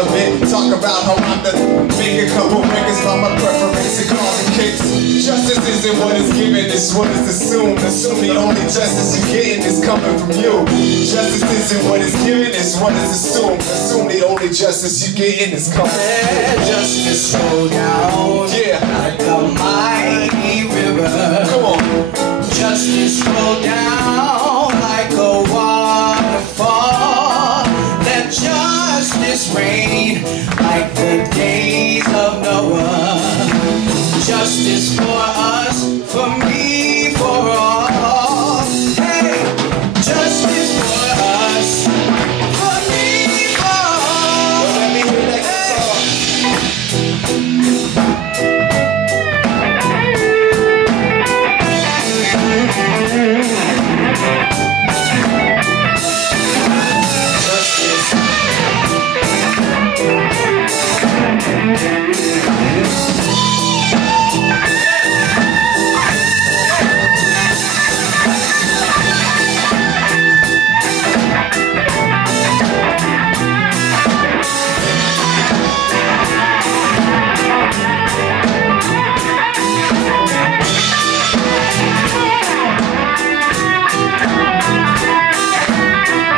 out of it. Talk about how I'm the make a couple records by my preference and causing kicks. Justice isn't what is given, it's what is assumed. Assume the only justice you're getting is coming from you. Justice isn't what is given, it's what is assumed. Assume the only justice you're getting is coming. Let justice flow down like a mighty river. Come on. Justice flow down like a waterfall. Let justice reign like the days of Noah. Justice for us, for me, for all. Hey, justice for us, for me, for all. Well, let me hear that guitar.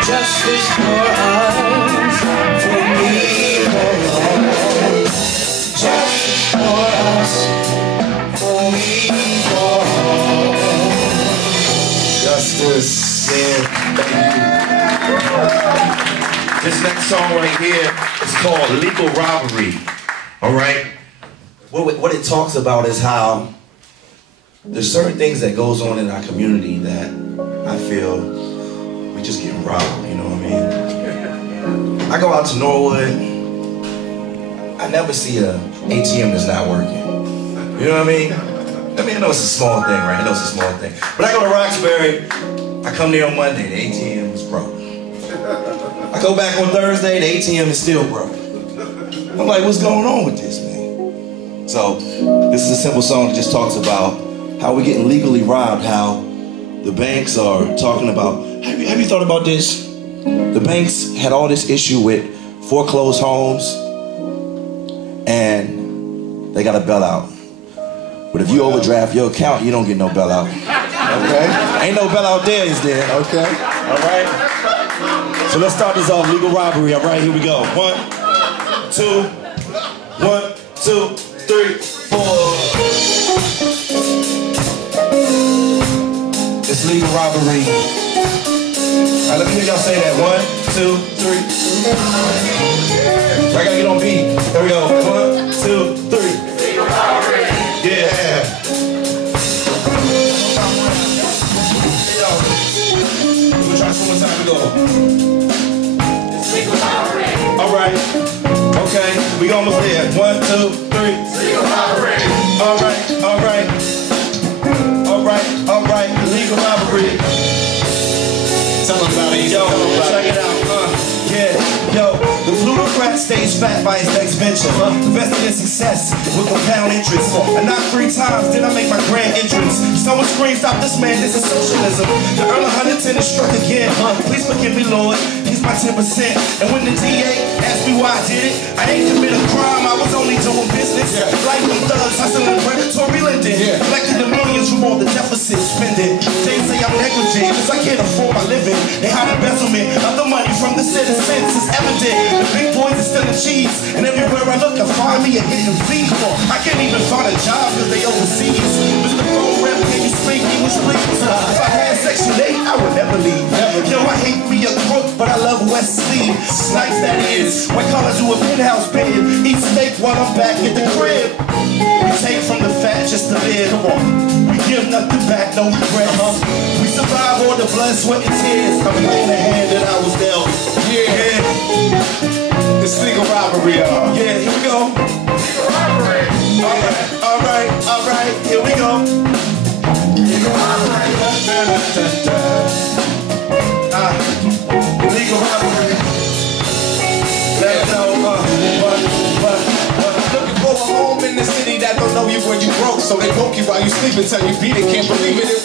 Justice for us, for me, for all. Justice for us, for me, for all. Justice. Yeah, thank you. This next song right here is called Legal Robbery. All right? What it talks about is how there's certain things that goes on in our community that I feel we just getting robbed, you know what I mean? I go out to Norwood, I never see a ATM that's not working. You know what I mean? I mean, I know it's a small thing, right? I know it's a small thing. But I go to Roxbury, I come there on Monday, the ATM is broke. I go back on Thursday, the ATM is still broke. I'm like, what's going on with this, man? So, this is a simple song that just talks about how we're getting legally robbed, how the banks are talking about, have you thought about this? The banks had all this issue with foreclosed homes and they got a bailout. But if you overdraft your account, you don't get no bailout. Okay? Ain't no bailout there, is there? Okay? Alright? So let's start this off, legal robbery. Alright, here we go. 1, 2, 1, 2, 3, 4. It's legal robbery. Alright, let me hear y'all say that. 1, 2, 3. I gotta get on beat. There we go. 1, 2, 3. Legal robbery. Yeah. We'll try this one more time to go. It's legal robbery. Alright. Okay, we almost there. 1, 2, 3. Legal robbery. Alright, alright. Alright, legal robbery. Tell them about it. Yo, check it out. Yeah, yo, the plutocrat stays fat by his next venture. Invested in success with compound interest. And not 3 times did I make my grand entrance. Someone screamed, stop this man, this is socialism. The Earl of Huntington is struck again. Please forgive me, Lord, he's my 10%. And when the DA asked me why I did it, I ain't commit a crime, I was only doing business. Like them thugs, hustling predatory lending. Collecting the millions from all the deficit spending. They say I'm negligent, cause I can't afford my living. They hide embezzlement of the money from the citizens. It's evident, the big boys are still in cheese. And everywhere I look, I find me a hidden fee. I can't even find a job cause they overseas. Mr. Phone Rep, can you speak English, please? If I had Section 8, I would never leave. Yo, I hate me a crook, but I love Wesley Snipes, that is. White collar do a penthouse bid. Eat steak while I'm back at the crib. We take from the fat just to live. Come on. We give nothing back, no regrets. We survive on the blood, sweat, and tears. I'm playing the hand that I was dealt. Yeah. It's legal robbery, y'all. Yeah, here we go. Legal robbery. Alright, here we go. Legal robbery. Legal robbery. Let know, Looking for a home in the city that don't know you you when you broke, so they woke you while you sleep until you beat it. Can't believe it, it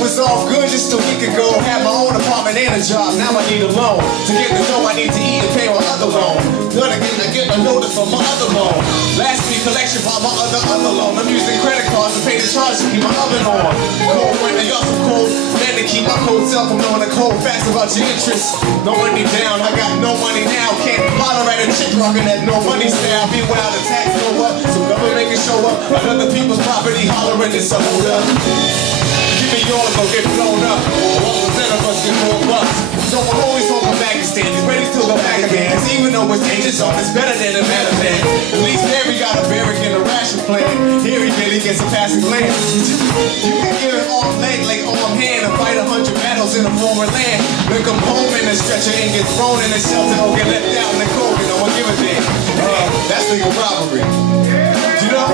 was all good just a week ago. Had my own apartment and a job, now I need a loan. To get the dough I need to eat and pay my other loan. Then again, I get a notice from my other loan. Last week collection for my other loan. I'm using credit cards to pay the charge to keep my oven on. Cold winter, y'all some cold man to keep my cold self from knowing the cold facts about your interests. No money down, I got no money now. Can't holler at a chick rockin' that no money style. Meanwhile the tax go up, so government can show up on other people's property hollering this up. Give me yours, don't get blown up. One percent of us get more bucks. So I'm always home from Pakistan, he's ready to go back again. Cause even though it's dangerous on, it's better than a matter man. At least there we got a barrack and a ration plan. Here he really gets a passing glance. You can give it arm leg, like arm hand, and fight 100 battles in a foreign land. Then come home in a stretcher and get thrown in a shelter, or get left out in the cold, and no one give a damn. That's legal robbery. You know?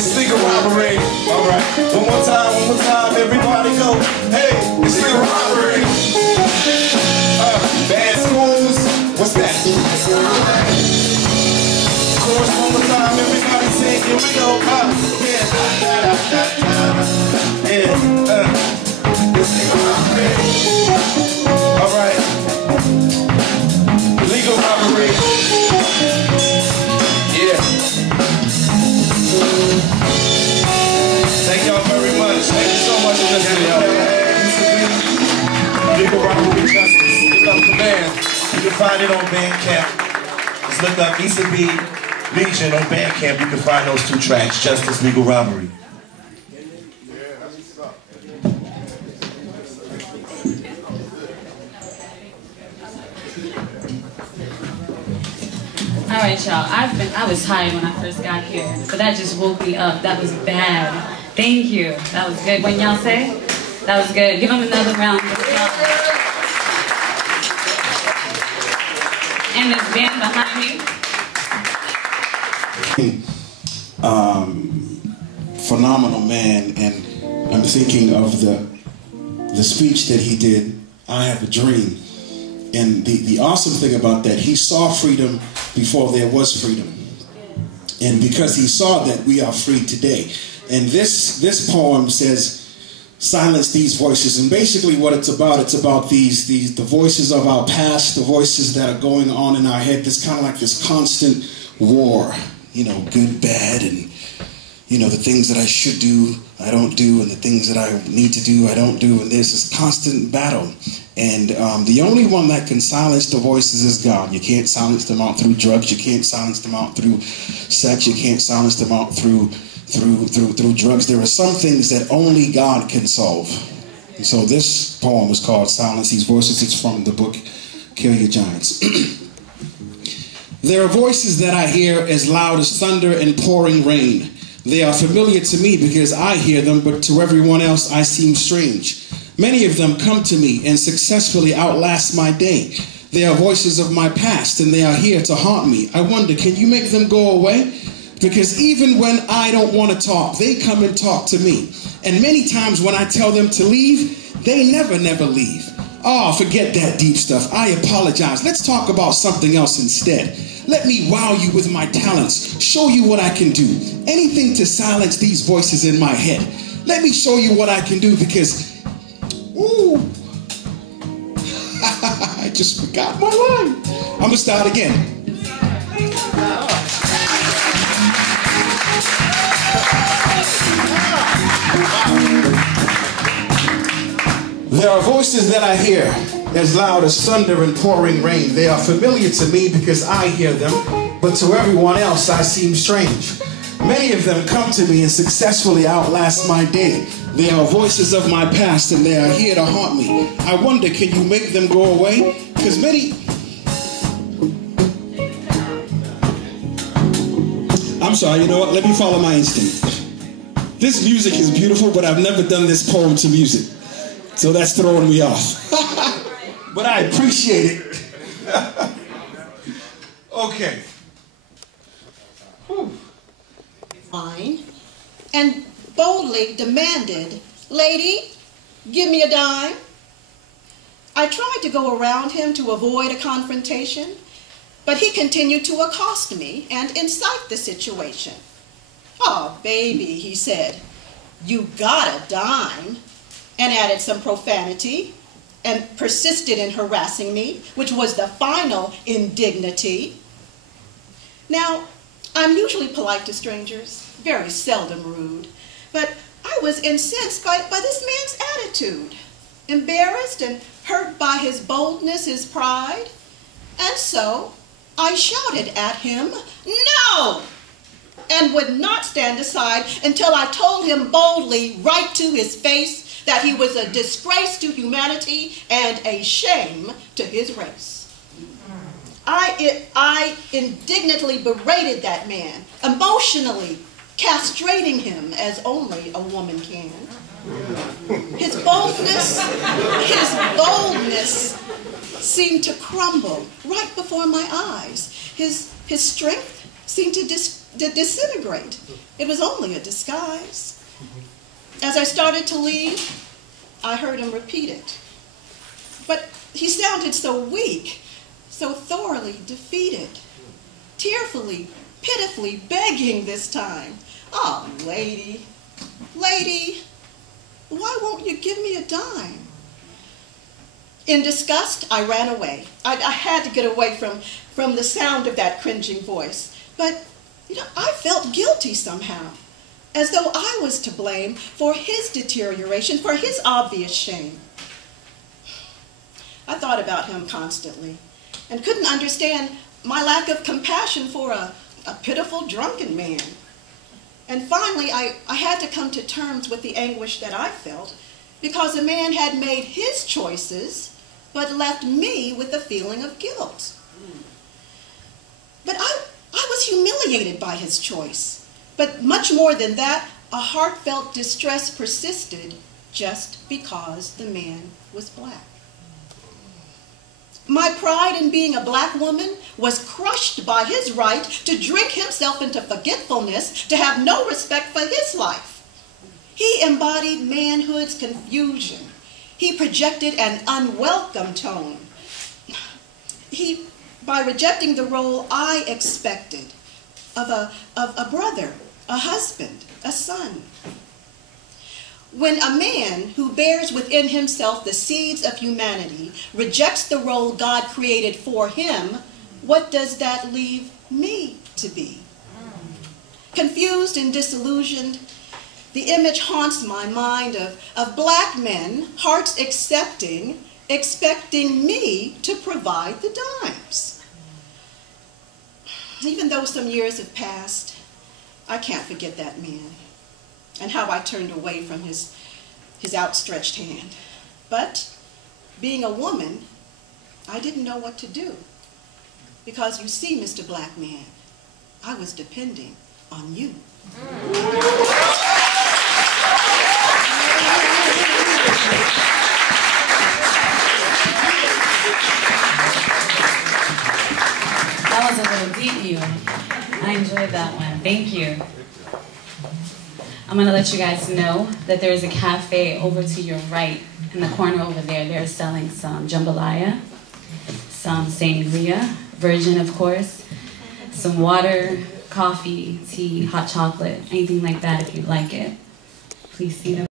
It's legal robbery. Alright, one more time, everybody go. Hey, it's legal robbery. Bad schools, what's that? Chorus one more time, everybody sing, here we go. It's legal robbery. Alright. Legal robbery. Yeah. Thank y'all very much. Thank you so much for listening, y'all. Legal robbery justice. Look up the band. You can find it on Bandcamp. Just look up Issa MLK Legion on Bandcamp. You can find those 2 tracks, Justice, Legal Robbery. All right, y'all. I was tired when I first got here, but that just woke me up. That was bad. Thank you. That was good. When y'all say? That was good. Give them another round of applause. And this band behind me. Phenomenal man, and I'm thinking of the speech that he did, I Have a Dream. And the awesome thing about that, he saw freedom before there was freedom. And because he saw that, we are free today. And this poem says, silence these voices. And basically what it's about the voices of our past, the voices that are going on in our head. There's kind of like this constant war, you know, good, bad, and you know, the things that I should do, I don't do, and the things that I need to do, I don't do, and there's this constant battle. And the only one that can silence the voices is God. You can't silence them out through drugs, you can't silence them out through sex, you can't silence them out through drugs. There are some things that only God can solve. And so this poem is called Silence These Voices. It's from the book Kill Your Giants. There are voices that I hear as loud as thunder and pouring rain. They are familiar to me because I hear them, but to everyone else I seem strange. Many of them come to me and successfully outlast my day. They are voices of my past and they are here to haunt me. I wonder, can you make them go away? Because even when I don't want to talk, they come and talk to me. And many times when I tell them to leave, they never leave. Oh, forget that deep stuff. I apologize. Let's talk about something else instead. Let me wow you with my talents, show you what I can do. Anything to silence these voices in my head. Let me show you what I can do because, ooh, I just forgot my line. I'm gonna start again. There are voices that I hear as loud as thunder and pouring rain. They are familiar to me because I hear them, but to everyone else I seem strange. Many of them come to me and successfully outlast my day. They are voices of my past and they are here to haunt me. I wonder, can you make them go away? Because many... I'm sorry, you know what? Let me follow my instinct. This music is beautiful, but I've never done this poem to music. So that's throwing me off. But I appreciate it. Okay. Fine. And boldly demanded, "Lady, give me a dime." I tried to go around him to avoid a confrontation, but he continued to accost me and incite the situation. baby, he said, you got a dime, and added some profanity and persisted in harassing me, which was the final indignity. Now, I'm usually polite to strangers, very seldom rude, but I was incensed by this man's attitude, embarrassed and hurt by his boldness, his pride, and so I shouted at him, "No!" and would not stand aside until I told him boldly, right to his face, that he was a disgrace to humanity and a shame to his race. I indignantly berated that man, emotionally castrating him as only a woman can. His boldness seemed to crumble right before my eyes. His strength seemed to disintegrate. It was only a disguise. As I started to leave, I heard him repeat it. But he sounded so weak, so thoroughly defeated, tearfully, pitifully begging this time. "Oh, lady, lady, why won't you give me a dime?" In disgust, I ran away. I had to get away from the sound of that cringing voice. But, I felt guilty somehow, as though I was to blame for his deterioration, for his obvious shame. I thought about him constantly and couldn't understand my lack of compassion for a pitiful drunken man. And finally, I had to come to terms with the anguish that I felt, because a man had made his choices but left me with a feeling of guilt. But I was humiliated by his choice. But much more than that, a heartfelt distress persisted just because the man was black. My pride in being a black woman was crushed by his right to drink himself into forgetfulness, to have no respect for his life. He embodied manhood's confusion. He projected an unwelcome tone. By rejecting the role I expected of a brother, a husband, a son. When a man who bears within himself the seeds of humanity rejects the role God created for him, what does that leave me to be? Confused and disillusioned, the image haunts my mind of black men, hearts expecting me to provide the dimes. Even though some years have passed, I can't forget that man and how I turned away from his outstretched hand. But being a woman, I didn't know what to do. Because you see, Mr. Black Man, I was depending on you. That was a little deep, you. I enjoyed that one. Thank you. I'm going to let you guys know that there is a cafe over to your right in the corner over there. They're selling some jambalaya, some sangria, virgin of course, some water, coffee, tea, hot chocolate, anything like that if you'd like it. Please see them.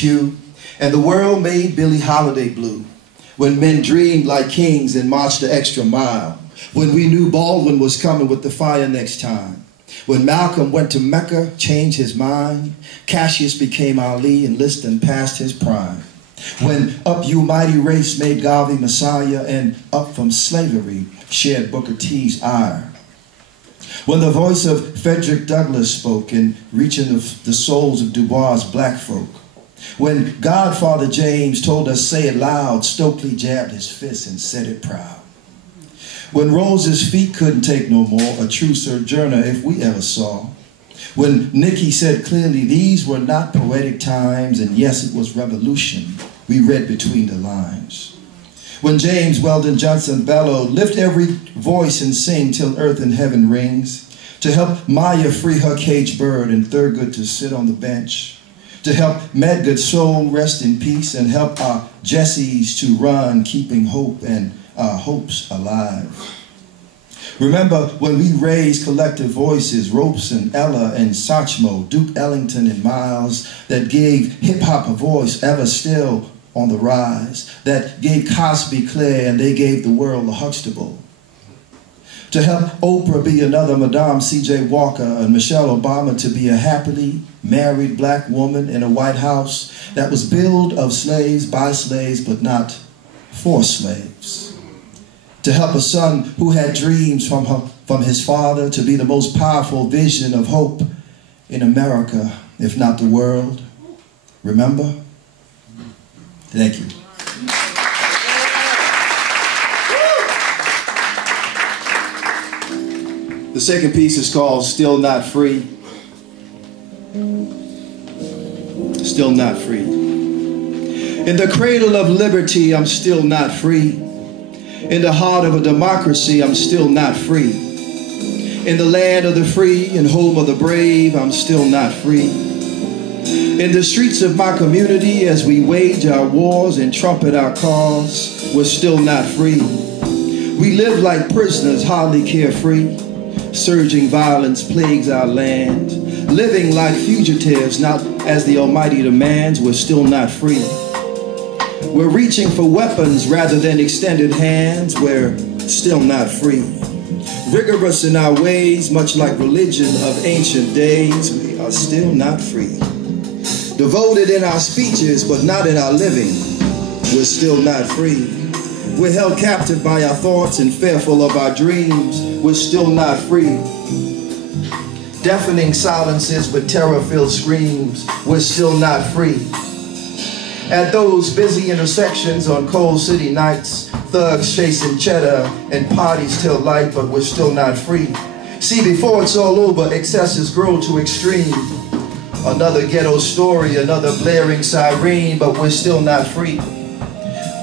Q, and the world made Billie Holiday blue. When men dreamed like kings and marched the extra mile. When we knew Baldwin was coming with the fire next time. When Malcolm went to Mecca, changed his mind. Cassius became Ali, enlisting past his prime. When Up You Mighty Race made Garvey Messiah, and Up From Slavery shared Booker T's ire. When the voice of Frederick Douglass spoke in reaching the souls of Du Bois' black folk. When Godfather James told us say it loud, Stokely jabbed his fist and said it proud. When Rose's feet couldn't take no more, a true sojourner if we ever saw. When Nikki said clearly these were not poetic times, and yes, it was revolution, we read between the lines. When James Weldon Johnson bellowed, lift every voice and sing till earth and heaven rings, to help Maya free her caged bird and Thurgood to sit on the bench, to help Medgood's soul rest in peace, and help our Jessies to run, keeping hope and our hopes alive. Remember when we raised collective voices, Robeson, Ella, and Satchmo, Duke Ellington, and Miles, that gave hip-hop a voice, ever still on the rise, that gave Cosby Clare, and they gave the world a Huxtable. To help Oprah be another Madame C.J. Walker, and Michelle Obama to be a happily married black woman in a White House that was built of slaves, by slaves, but not for slaves. To help a son who had dreams from his father to be the most powerful vision of hope in America, if not the world. Remember? Thank you. The second piece is called Still Not Free. Still not free. In the cradle of liberty, I'm still not free. In the heart of a democracy, I'm still not free. In the land of the free and home of the brave, I'm still not free. In the streets of my community, as we wage our wars and trumpet our cause, we're still not free. We live like prisoners, hardly carefree. Surging violence plagues our land. Living like fugitives, not as the Almighty demands, we're still not free. We're reaching for weapons rather than extended hands. We're still not free. Rigorous in our ways, much like religion of ancient days, we are still not free. Devoted in our speeches, but not in our living, we're still not free. We're held captive by our thoughts and fearful of our dreams, we're still not free. Deafening silences with terror-filled screams, we're still not free. At those busy intersections on cold city nights, thugs chasing cheddar and parties till light, but we're still not free. See, before it's all over, excesses grow to extreme. Another ghetto story, another blaring siren, but we're still not free.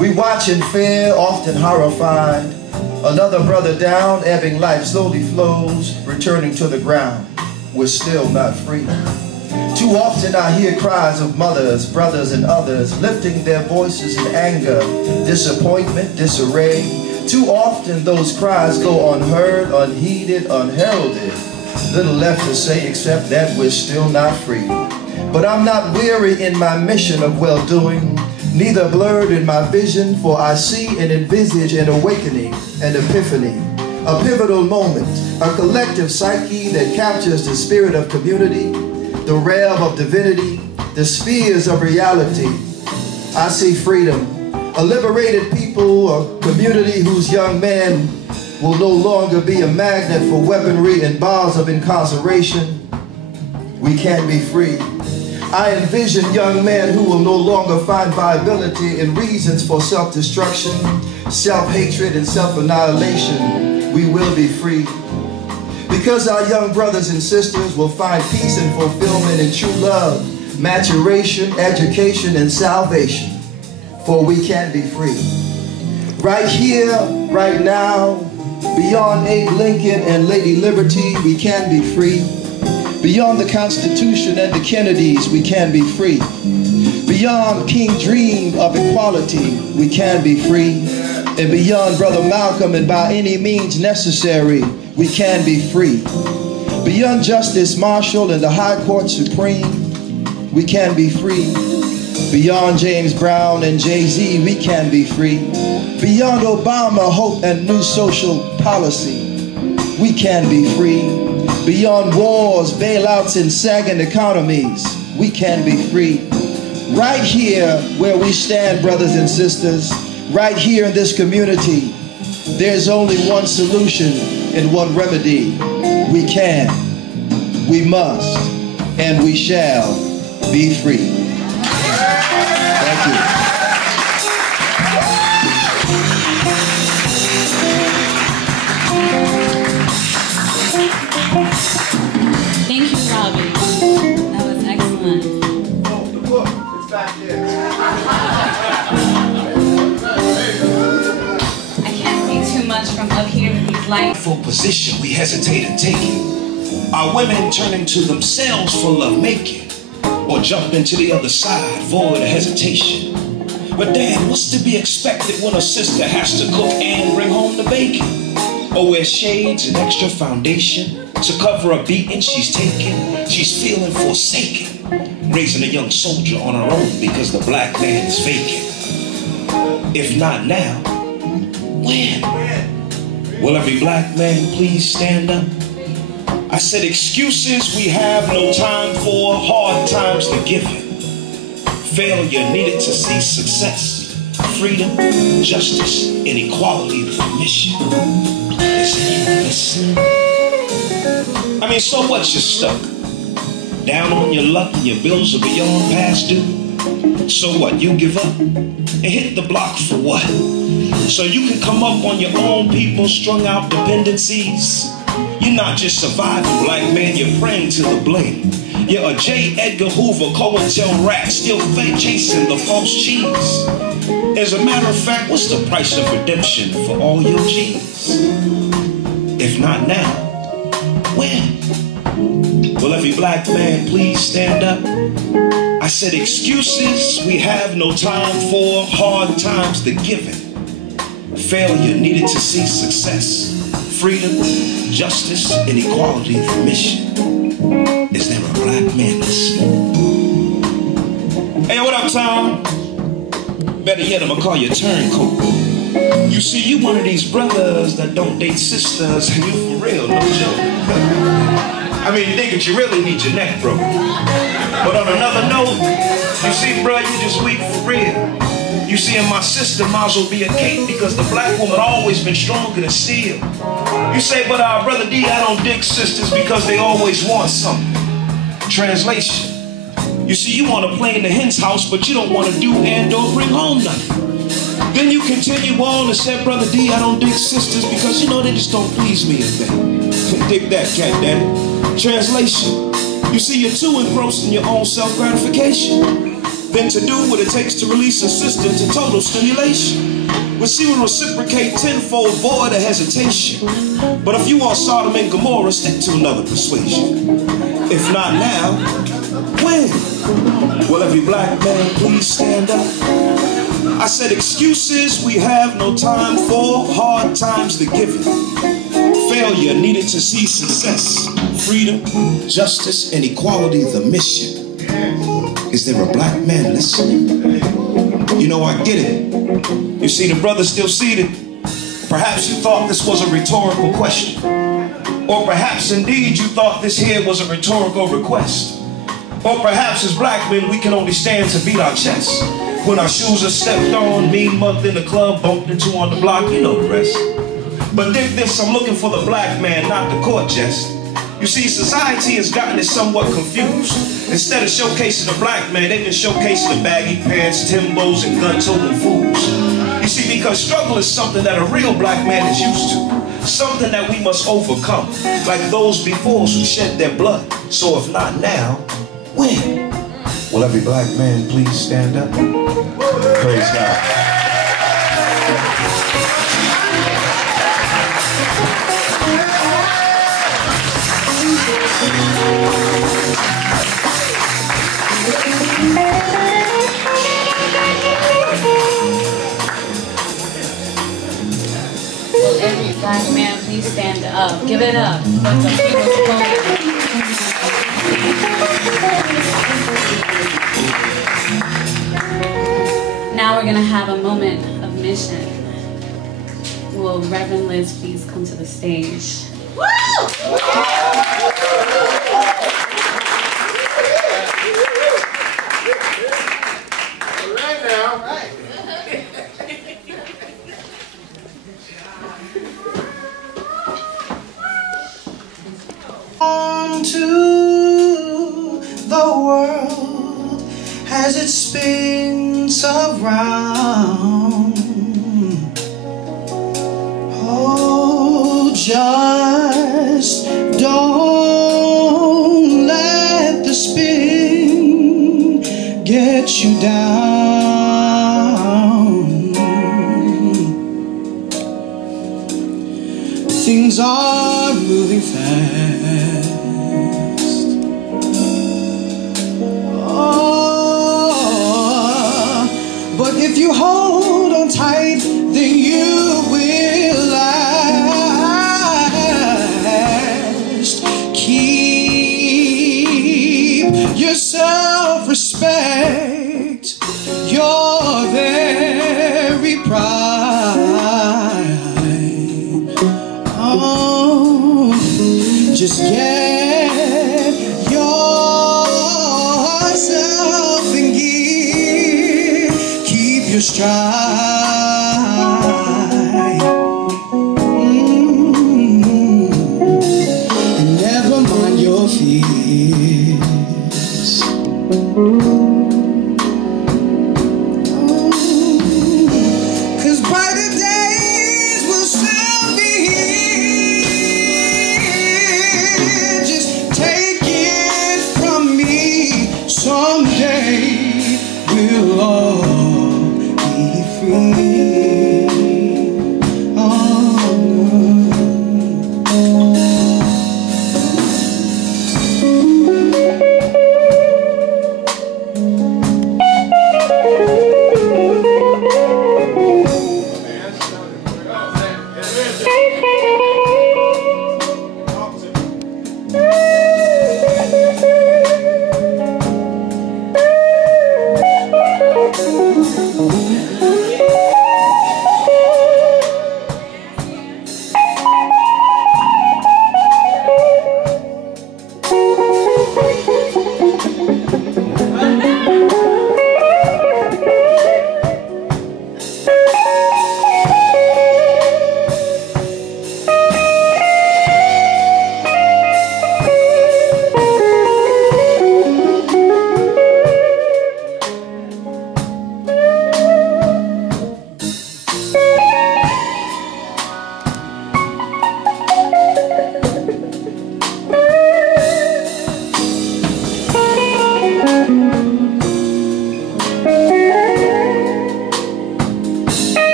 We watch in fear, often horrified. Another brother down, ebbing life slowly flows, returning to the ground. We're still not free. Too often I hear cries of mothers, brothers, and others lifting their voices in anger, disappointment, disarray. Too often those cries go unheard, unheeded, unheralded. Little left to say except that we're still not free. But I'm not weary in my mission of well-doing, neither blurred in my vision, for I see and envisage an awakening, an epiphany, a pivotal moment, a collective psyche that captures the spirit of community, the realm of divinity, the spheres of reality. I see freedom, a liberated people, a community whose young men will no longer be a magnet for weaponry and bars of incarceration. We can be free. I envision young men who will no longer find viability in reasons for self-destruction, self-hatred, and self-annihilation. We will be free. Because our young brothers and sisters will find peace and fulfillment in true love, maturation, education, and salvation. For we can be free. Right here, right now, beyond Abe Lincoln and Lady Liberty, we can be free. Beyond the Constitution and the Kennedys, we can be free. Beyond King Dream of equality, we can be free. And beyond Brother Malcolm and by any means necessary, we can be free. Beyond Justice Marshall and the High Court Supreme, we can be free. Beyond James Brown and Jay-Z, we can be free. Beyond Obama, hope and new social policy, we can be free. Beyond wars, bailouts and sagging economies, we can be free. Right here where we stand, brothers and sisters, right here in this community, there's only one solution and one remedy. We can, we must, and we shall be free. Thank you. Thank you, Robbie. That was excellent. Oh, the book, it's back there. I can't see too much from up here with these lights. For position we hesitate in taking. Our women turning to themselves for love making, or jump into the other side, void of hesitation. But Dad, what's to be expected when a sister has to cook and bring home the bacon? Or wear shades and extra foundation to cover a beating she's taken? She's feeling forsaken, raising a young soldier on her own because the black man is vacant. If not now, when? Will every black man please stand up? I said excuses we have no time for, hard times to give it. Failure needed to see success, freedom, justice, and equality for mission. Is anyone listening? I mean, so what, you're stuck? Down on your luck and your bills are beyond past due. So what, you give up and hit the block for what? So you can come up on your own people, strung out dependencies. You're not just surviving, black man, you're praying to the blame. You're a J. Edgar Hoover, COINTEL rat, still fake chasing the false cheese. As a matter of fact, what's the price of redemption for all your G's? If not now, when? Will every black man please stand up? I said excuses we have no time for, hard times to give it. Failure needed to see success, freedom, justice, and equality for mission. Is there a black man listening? Hey, what up, Tom? Better yet, I'ma call you turncoat. You see, you one of these brothers that don't date sisters, and you for real, no joke. I mean, nigga, you really need your neck broken. But on another note, you see, bro, you just weak for real. You see, in my sister, might as well be a cake because the black woman always been stronger than steel. You say, but brother D, I don't dig sisters because they always want something. Translation. You see, you want to play in the hen's house, but you don't want to do and or bring home nothing. Then you continue on and say, brother D, I don't dig sisters because, you know, they just don't please me a bit. Dig that, cat daddy. Translation. You see, you're too engrossed in your own self-gratification than to do what it takes to release a sister to total stimulation. Well, she will reciprocate tenfold, void of hesitation. But if you want Sodom and Gomorrah, stick to another persuasion. If not now, when? Will every black man please stand up? I said excuses we have no time for, hard times to give it. Failure needed to see success, freedom, justice, and equality the mission. Is there a black man listening? You know, I get it. You see, the brother's still seated. Perhaps you thought this was a rhetorical question. Or perhaps indeed you thought this here was a rhetorical request. Or perhaps as black men we can only stand to beat our chests. When our shoes are stepped on, mean mugged in the club, bumped into on the block, you know the rest. But dig this, I'm looking for the black man, not the court jest. You see, society has gotten it somewhat confused. Instead of showcasing the black man, they've been showcasing the baggy pants, Timbos, and gun-toting fools. You see, because struggle is something that a real black man is used to. Something that we must overcome, like those before us who shed their blood. So if not now, when? Will every black man please stand up? Praise God. Will every black man please stand up? Give it up for the people's vote. we're gonna have a moment of mission. Will Reverend Liz please come to the stage? Woo! To the world as it spins around. Oh, just don't let the spin get you down. Things are moving fast. But if you hold on tight, then you will last. Keep your self-respect, your very pride. Oh, just get yourself in gear. Keep your stride. And never mind your fears. Cause brighter days will soon be here. Just take it from me, someday we'll all be free. Oh,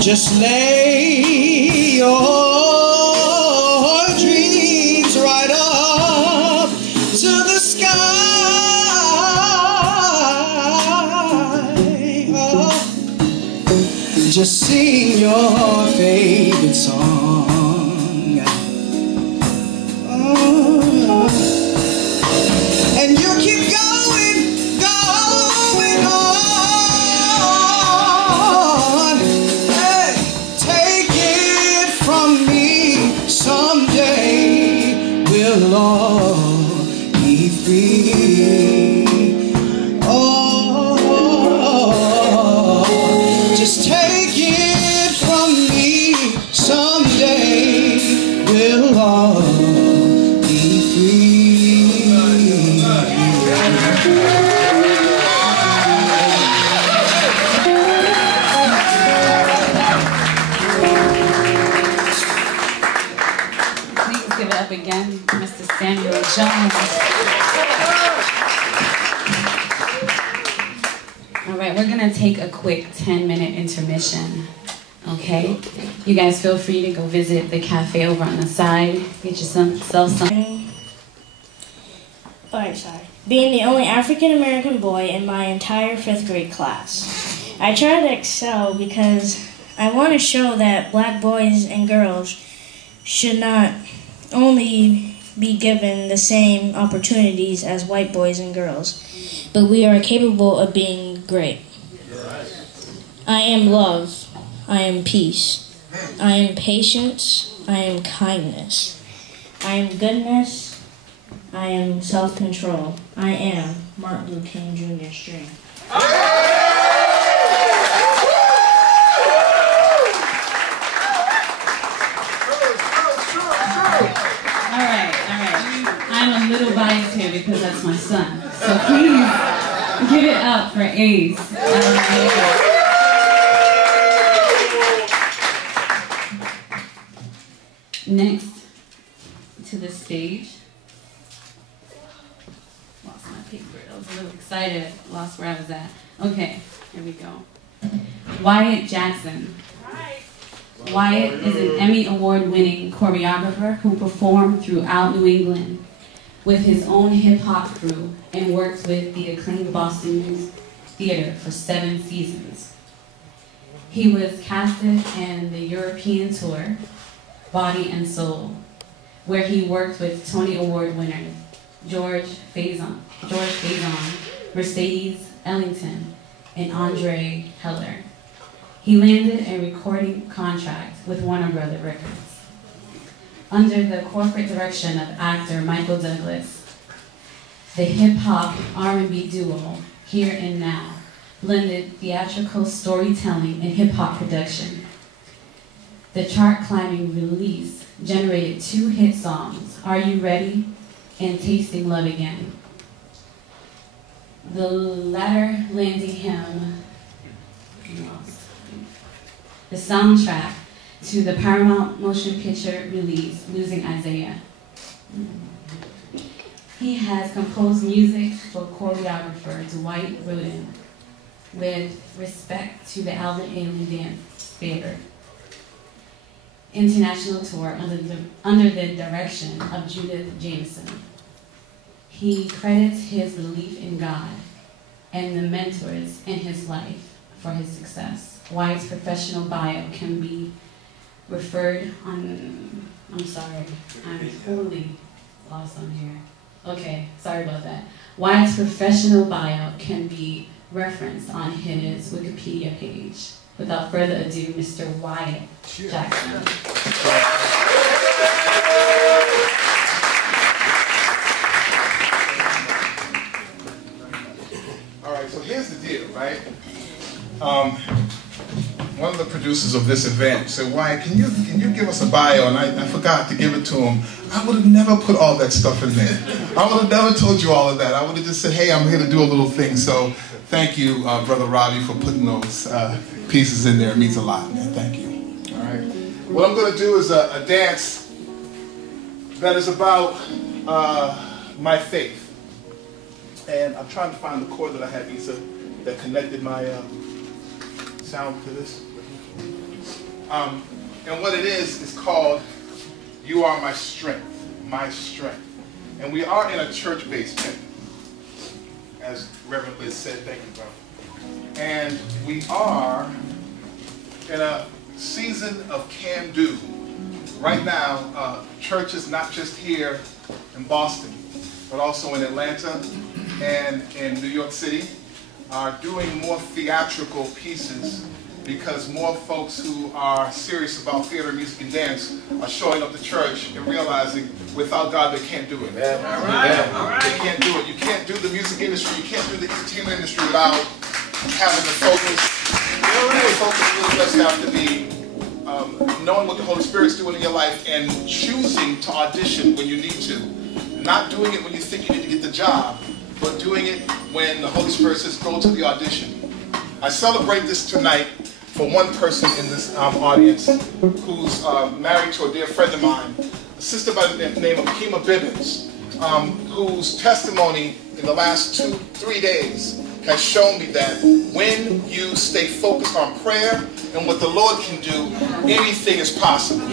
just lay your dreams right up to the sky. Oh, just sing your favorite song. Oh, and you keep going, going on. Hey, take it from me, someday we'll all be free. Oh, just take it from me, someday we'll all be free. Please up again, Mr. Samuel Jones. All right, we're gonna take a quick 10-minute intermission, okay? You guys feel free to go visit the cafe over on the side, get yourself some. Alright, sorry. Being the only African-American boy in my entire 5th grade class. I try to excel because I want to show that black boys and girls should not only be given the same opportunities as white boys and girls, but we are capable of being great. I am love. I am peace. I am patience. I am kindness. I am goodness. I am self-control. I am Martin Luther King Jr.'s dream. All right. I'm a little biased here because that's my son. So please give it up for Ace. Next to the stage. Lost my paper. I was a little excited. Lost where I was at. Okay, here we go. Wyatt Jackson. Wyatt is an Emmy Award-winning choreographer who performed throughout New England with his own hip-hop crew and worked with the acclaimed Boston News Theater for 7 seasons. He was casted in the European tour, Body and Soul, where he worked with Tony Award winner George Faison, Mercedes Ellington, and Andre Heller. He landed a recording contract with Warner Brothers Records. Under the corporate direction of actor Michael Douglas, the hip-hop R&B duo Here and Now blended theatrical storytelling and hip-hop production. The chart-climbing release generated 2 hit songs, Are You Ready? And Tasting Love Again. The latter landing him the soundtrack to the Paramount motion picture release, Losing Isaiah. He has composed music for choreographer Dwight Roden with respect to the Alvin Ailey Dance Theater international tour under the direction of Judith Jameson. He credits his belief in God and the mentors in his life for his success. Wyatt's professional bio can be referred on, I'm sorry, I'm totally lost on here. Okay, sorry about that. Wyatt's professional bio can be referenced on his Wikipedia page. Without further ado, Mr. Wyatt Jackson. All right, so here's the deal, right? One of the producers of this event said, Wyatt, can you give us a bio? And I forgot to give it to him. I would have never put all that stuff in there. I would have never told you all of that. I would have just said, hey, I'm here to do a little thing. So thank you, Brother Robbie, for putting those pieces in there. It means a lot, man. Thank you. All right. What I'm going to do is a dance that is about my faith. And I'm trying to find the chord that I had, Issa, that connected my sound to this. And what it is called You Are My Strength, My Strength. And we are in a church basement, as Reverend Liz said. Thank you, bro. And we are in a season of can-do. Right now, churches not just here in Boston, but also in Atlanta and in New York City are doing more theatrical pieces because more folks who are serious about theater, music, and dance are showing up to church and realizing without God they can't do it. All right. They can't do it. You can't do the music industry, you can't do the entertainment industry without having the focus. The focus really does have to be knowing what the Holy Spirit's doing in your life and choosing to audition when you need to. Not doing it when you think you need to get the job, but doing it when the Holy Spirit says go to the audition. I celebrate this tonight for one person in this audience who's married to a dear friend of mine, sister by the name of Kima Bibbins, whose testimony in the last 2-3 days has shown me that when you stay focused on prayer and what the Lord can do, anything is possible.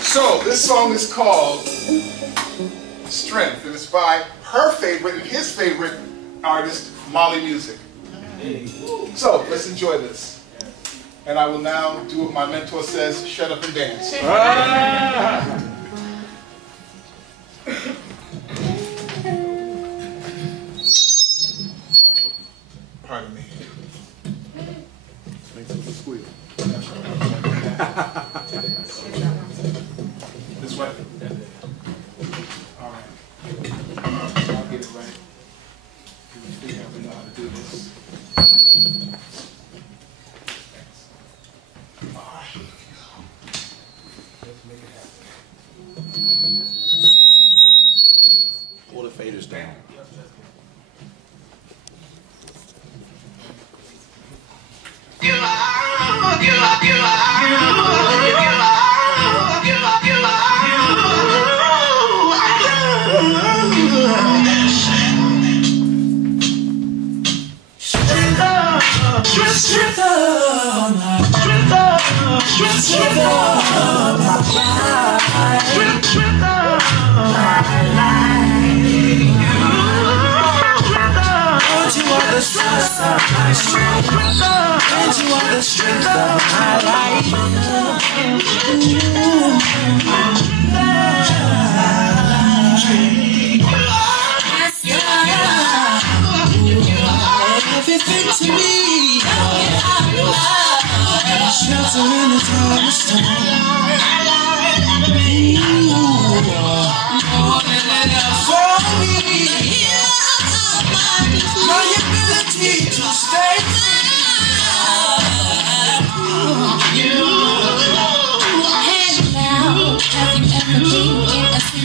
So this song is called Strength, and it's by her favorite and his favorite artist, Molly Music. So let's enjoy this. And I will now do what my mentor says, shut up and dance. Pardon me. Thanks for the squeal. This way? All right. I'll get it right. We figure out we know how to do this. All right, here we go. Let's make it happen. Pull the faders down. And you are the strength of my life. Everything to me. Shelter in the time of storm. More than enough for me. My ability to stay.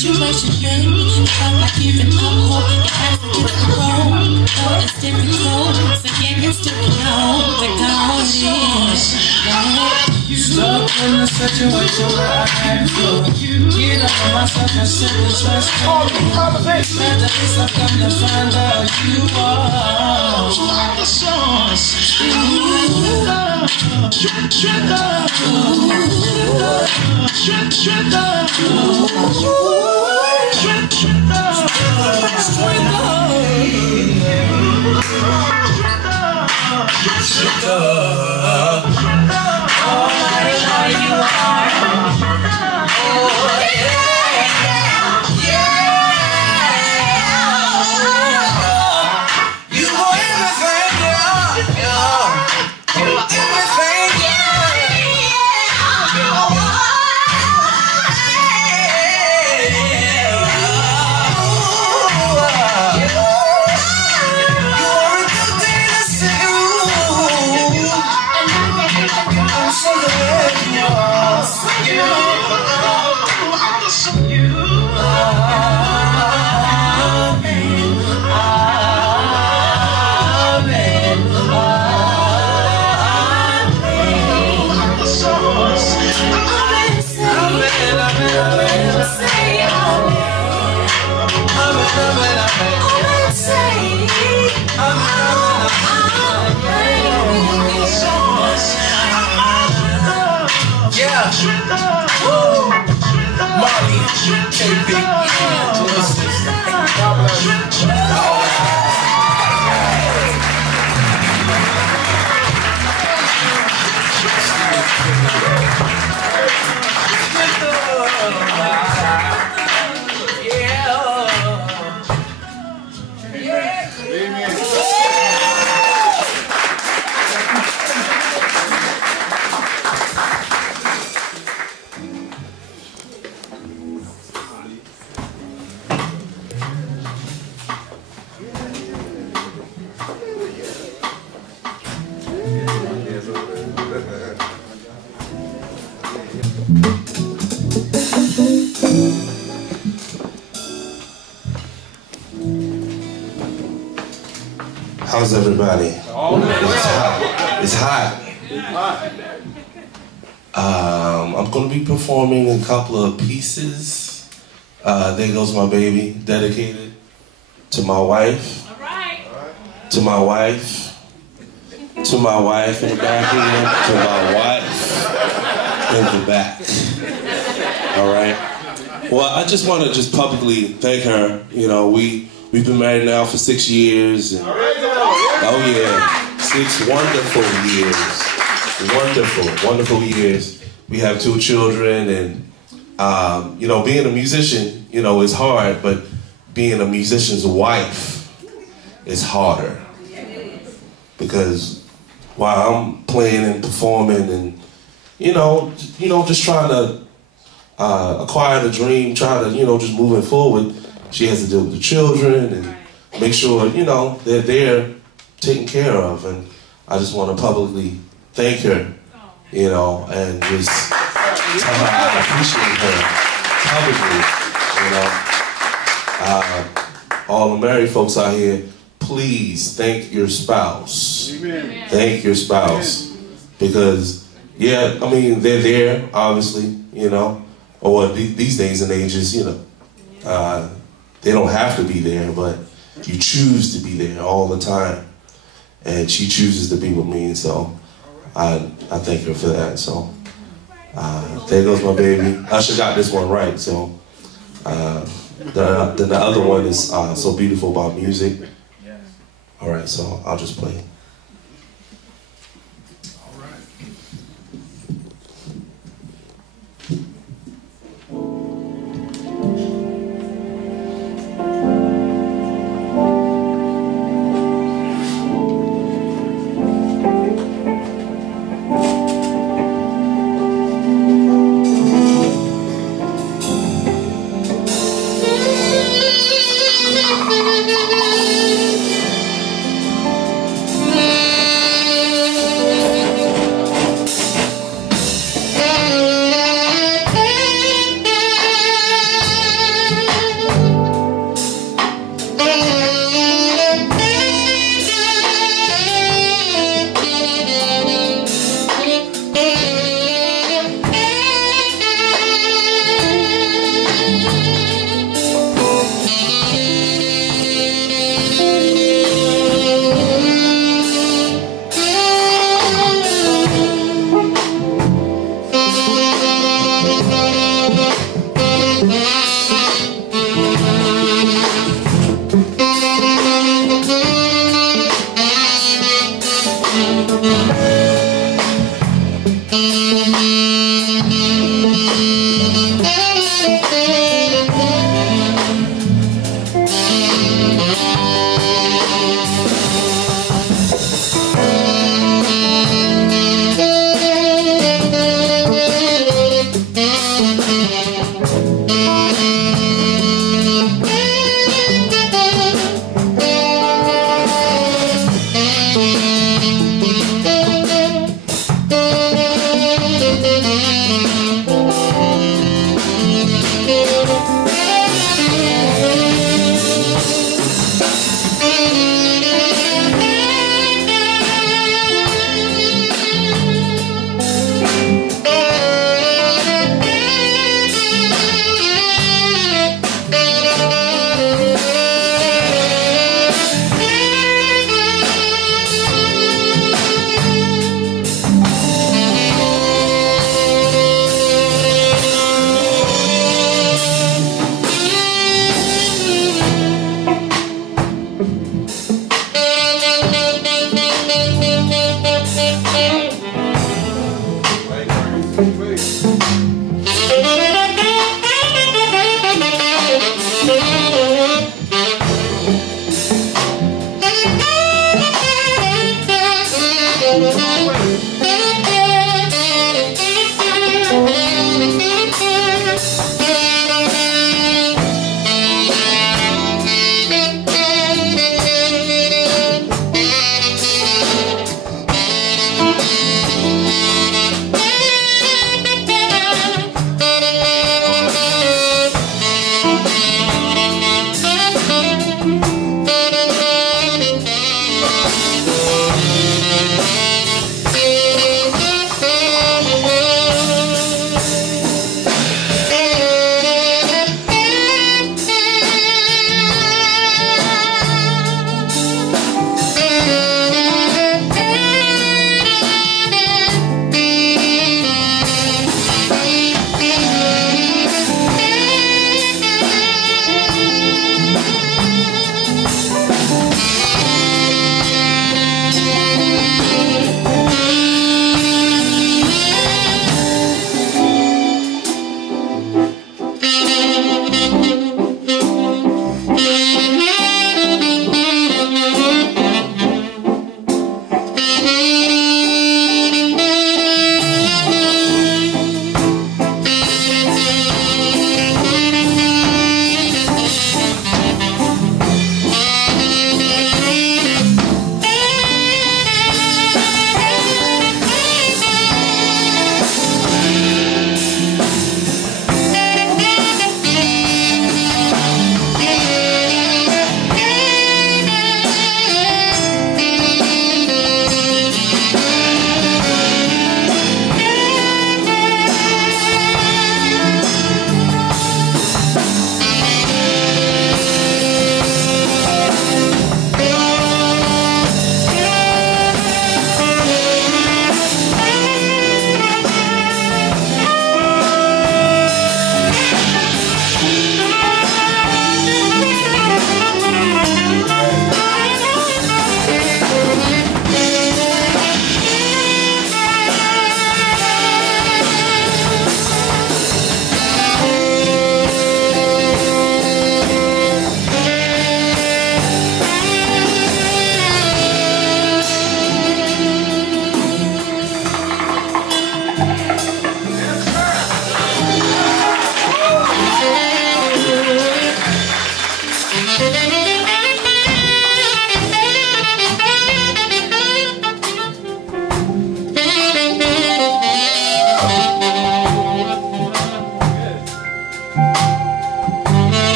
Situation, baby, felt like giving up hope. Your eyes against the road, though it's difficult. Forget you still know the God is. Stuck in a situation where I had to get up on myself and sit and trust me. At least I've come to find out you are the source. How's everybody? It's hot. It's hot. I'm I'm going to be performing a couple of pieces. There Goes My Baby, dedicated to my wife. All right. To my wife. To my wife in the back here. To my wife in the back. All right. Well, I just want to just publicly thank her. You know, we've been married now for 6 years. And, oh yeah, 6 wonderful years. Wonderful years. We have 2 children, and you know, being a musician, you know, is hard, but being a musician's wife is harder. Because while I'm playing and performing and, you know, just trying to acquire the dream, try to, you know, just moving forward, she has to deal with the children and make sure, you know, that they're taken care of. And I just want to publicly thank her, you know, and just tell her I appreciate her publicly, you know. All the married folks out here, please thank your spouse. Amen. Thank your spouse. Because, yeah, I mean, they're there, obviously, you know, or these days and ages, you know, they don't have to be there, but you choose to be there all the time. And she chooses to be with me, and so I thank her for that. So there goes my baby. Usher got this one right. So the other one is So Beautiful by Music. All right, so I'll just play.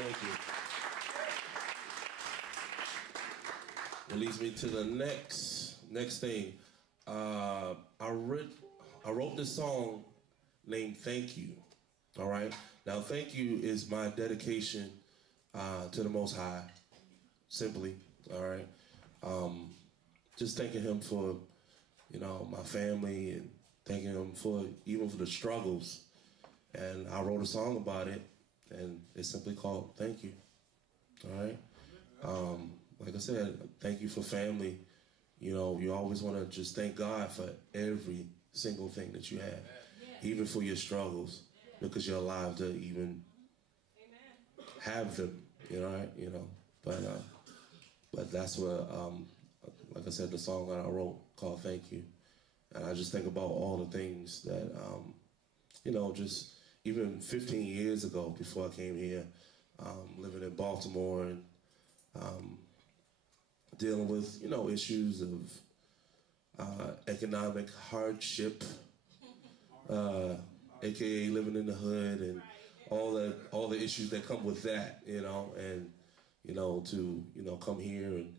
Thank you. It leads me to the next thing. I wrote this song named Thank You. All right. Now, thank you is my dedication to the Most High. Simply. All right. Just thanking Him for, my family, and thanking Him for even for the struggles. And I wrote a song about it, and it's simply called Thank You. All right. Like I said, thank you for family. You always want to just thank God for every single thing that you have, even for your struggles, because you're alive to even have them. But that's what, like I said, the song that I wrote called Thank You. And I just think about all the things that, just even 15 years ago before I came here, living in Baltimore and dealing with, issues of economic hardship, AKA living in the hood, and all the issues that come with that, and to come here and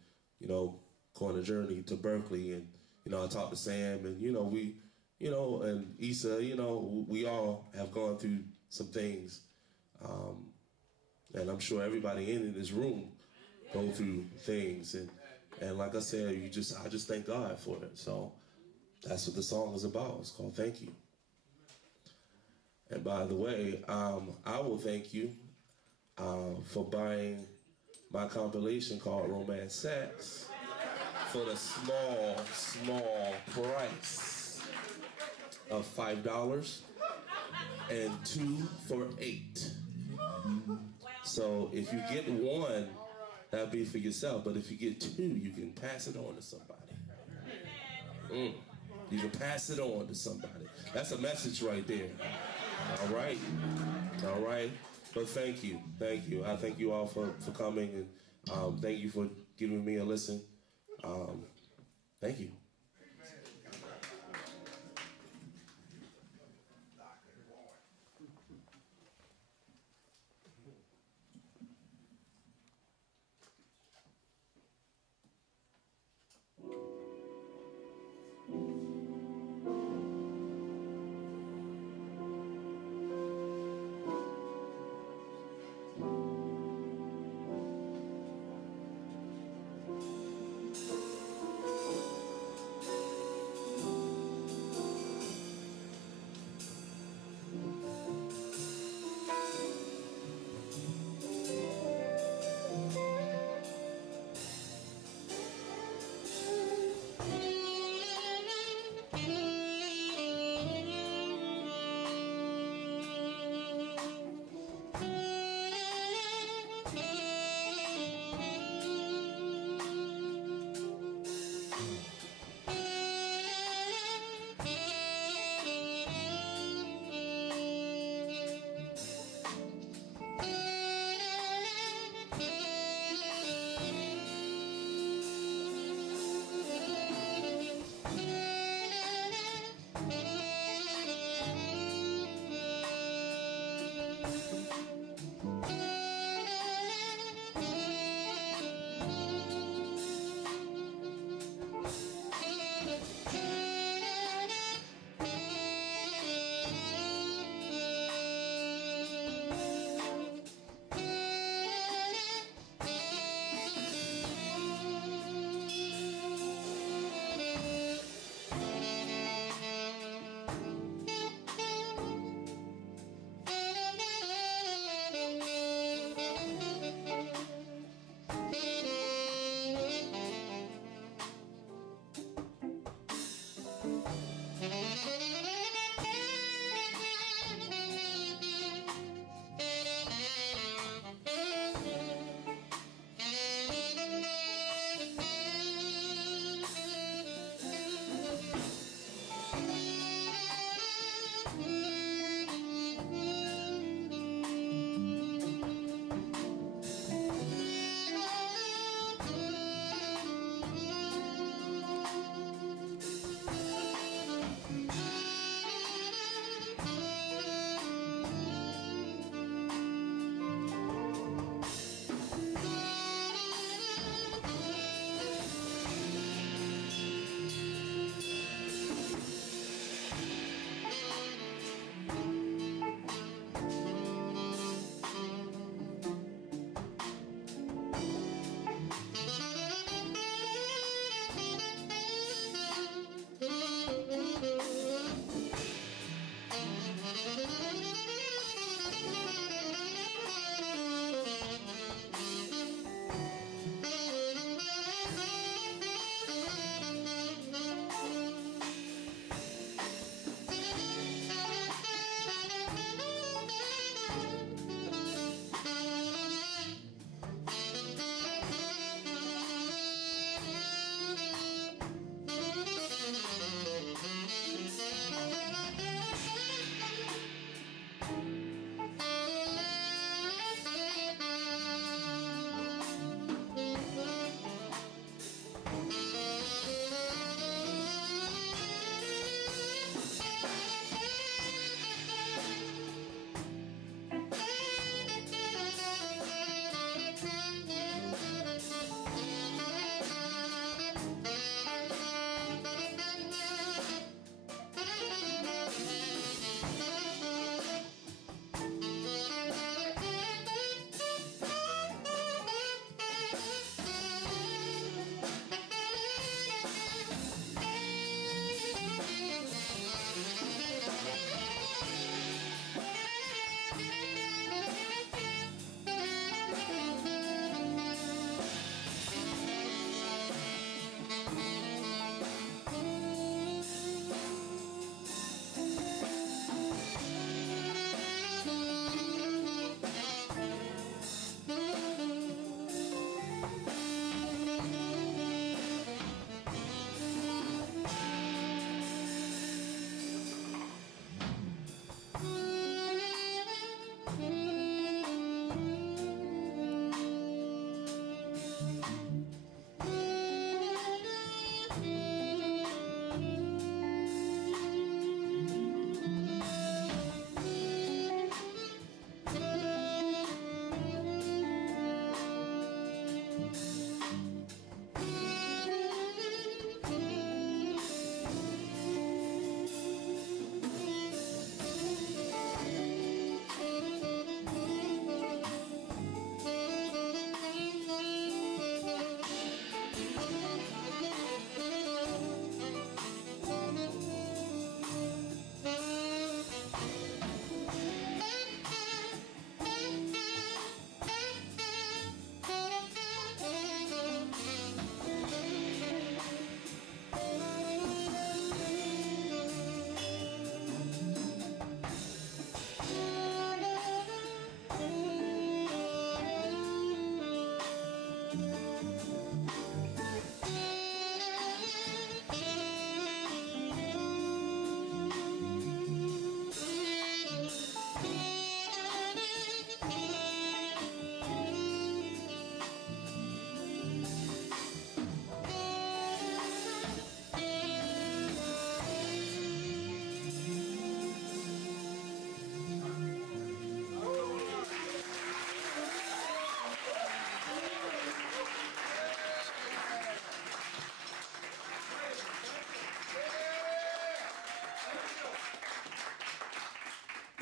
go on a journey to Berkeley, and I talked to Sam, and we and Issa, we all have gone through some things, and I'm sure everybody in this room go through things, and like I said, I just thank God for it. So that's what the song is about. It's called Thank You. And by the way, I will thank you for buying my compilation called Romance Sex for the small price of $5 and 2 for $8. So if you get one, that'll be for yourself. But if you get 2, you can pass it on to somebody. You can pass it on to somebody. That's a message right there. All right. But thank you. I thank you all for coming, and thank you for giving me a listen. Thank you.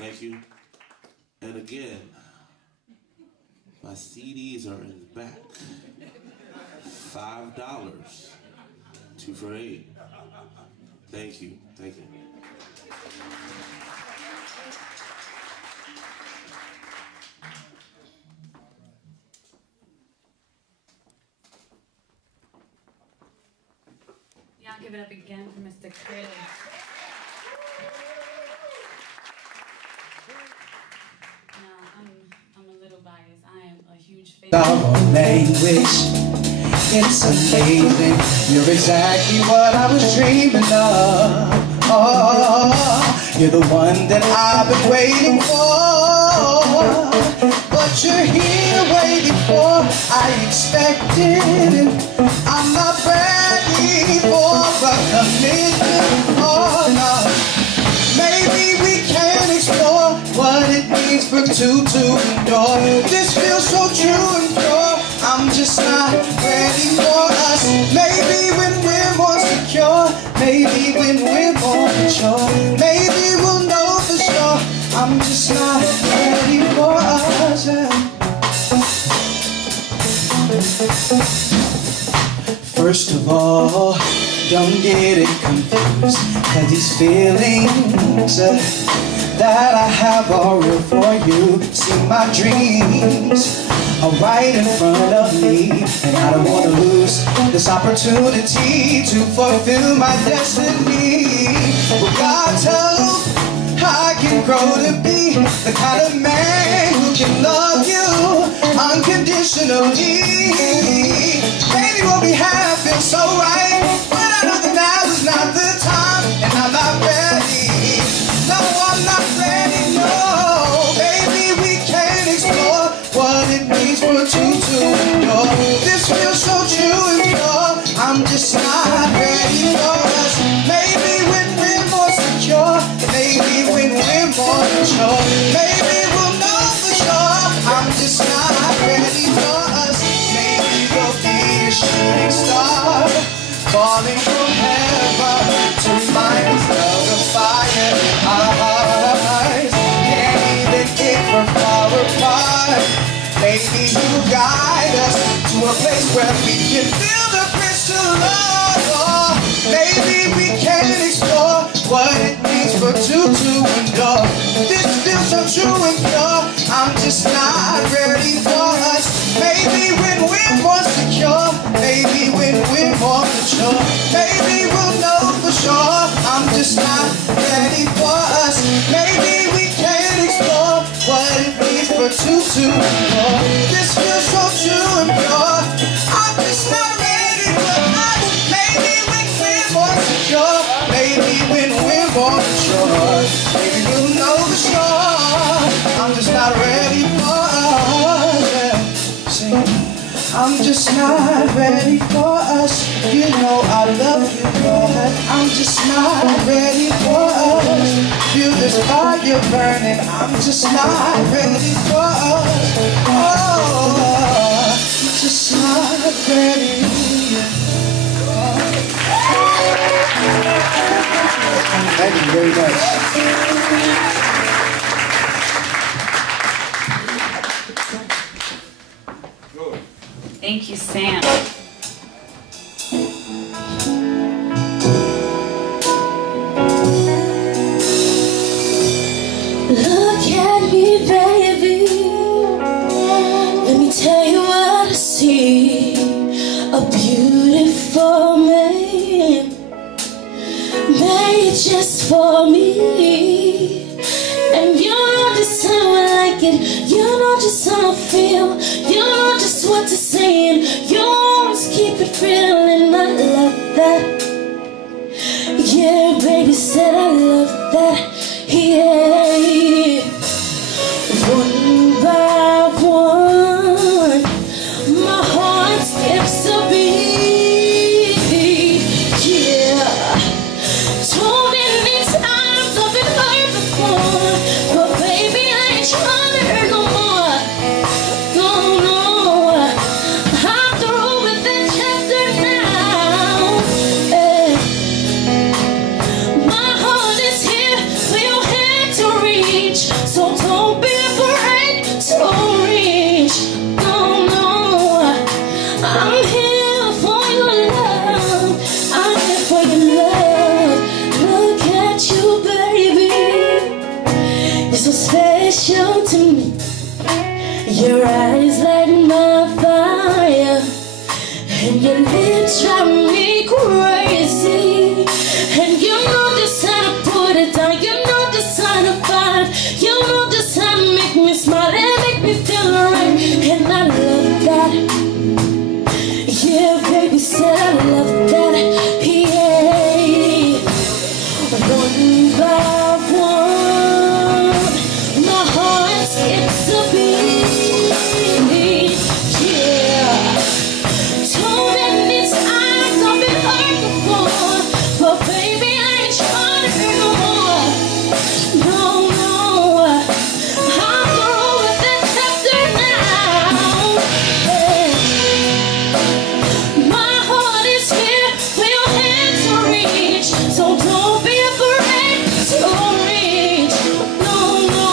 Thank you. And again, my CDs are in the back. $5. 2 for $8. Thank you. Thank you. Y'all give it up again for Mr. Chris. I'm a little biased. I am a huge fan. Our language, it's amazing. You're exactly what I was dreaming of. Oh, you're the one that I've been waiting for. But you're here way before I expected. I'm not ready for a commitment. Oh no. Maybe we can explore what it means for two to endure. This feels so true and pure. I'm just not ready for us. Maybe when we're more secure, maybe when we're more mature, maybe we'll know for sure. I'm just not ready for us. First of all, don't get it confused, 'cause these feelings that I have are real for you. See, my dreams are right in front of me, and I don't want to lose this opportunity to fulfill my destiny. With God's help, I can grow to be the kind of man who can love you unconditionally. Baby, what we have feels so right, but I know that now is not the time, and I'm not ready. No, I'm not ready, no. Baby, we can explore what it means for two to endure. This feels so true and pure. I'm just not ready for us. Maybe when we're more secure, maybe when we're more mature, maybe we'll know for sure. I'm just not ready for us. Maybe we'll be a shooting star, falling from heaven to remind us of the fire in our eyes. Can't even get from far apart. Maybe you'll guide us to a place where we can feel the crystal love. Oh, maybe we can explore what it means for two to endure. This feels so true and pure. I'm just not ready for us. Maybe when we're more secure, maybe when we're more mature, maybe we'll know for sure. I'm just not ready for us. Maybe we can explore what it means for two to endure. This feels so true and pure. I'm just not ready for us. Maybe when we're more secure, maybe when we're more mature, maybe we'll know for sure. I'm just not ready for us. Yeah. Sing. I'm just not ready for us. You know I love you, but I'm just not ready for us. Feel this fire burning. I'm just not ready for us. Oh, I'm just not ready. Thank you very much. Thank you, Sam. Look at me, baby. Let me tell you what I see. A beautiful man made just for me. And you know just how I like it. You know just how I feel. You know just what to say. And you always keep it real. And I love that. Yeah, baby said I love that. Yeah. One by one, my heart skips a beat. Yeah. Too many times I've been hurt before, but baby I ain't trying to hurt no more. No, no. Your eyes light my fire, and your lips drive me crazy. And you know just how to put it down, you know just how to fight, you know just how to make me smile and make me feel alright. And I love that. Yeah, baby, said I love that. Yeah. One by one, my heart skips a beat. Yeah. Too many times I've been hurt before, but baby, I ain't trying to hurt no more. No, no. I'm through with that chapter now. Yeah. My heart is here for your hand to reach, so don't be afraid to reach. No, no.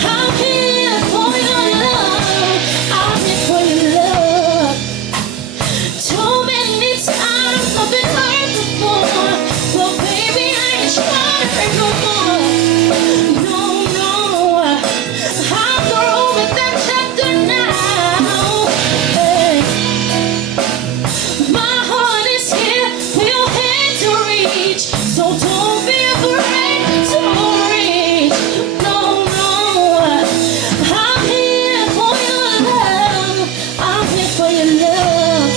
I'm here for your love. I'm here for your love. Too many times I've been hurt before, but baby, I ain't trying to hurt no more. No, no. I'm through with that chapter now. Hey. My heart is here for your hand to reach, so don't be afraid to reach. No, no. I'm here for your love. I'm here for your love.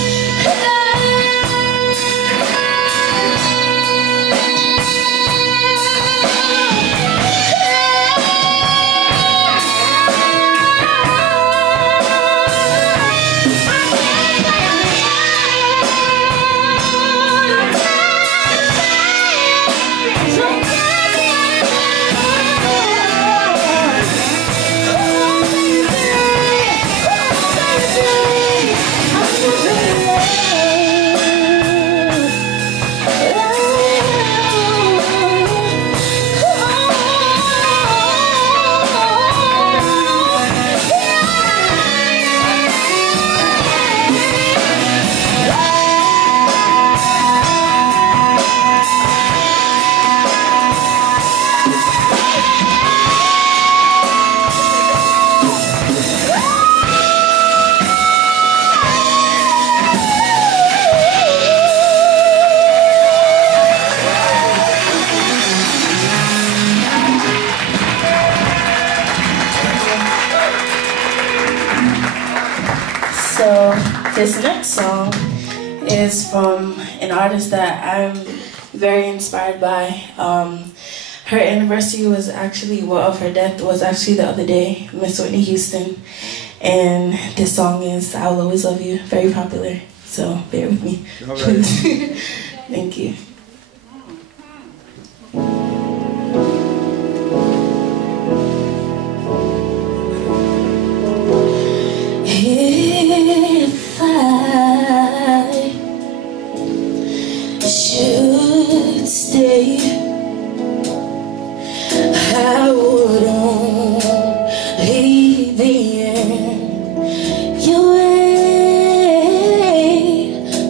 So this next song is from an artist that I'm very inspired by. Her anniversary was actually, well, of her death was actually the other day, Miss Whitney Houston. And this song is "I Will Always Love You," very popular. So bear with me. All right. Thank you. If I should stay, I would only be in your way.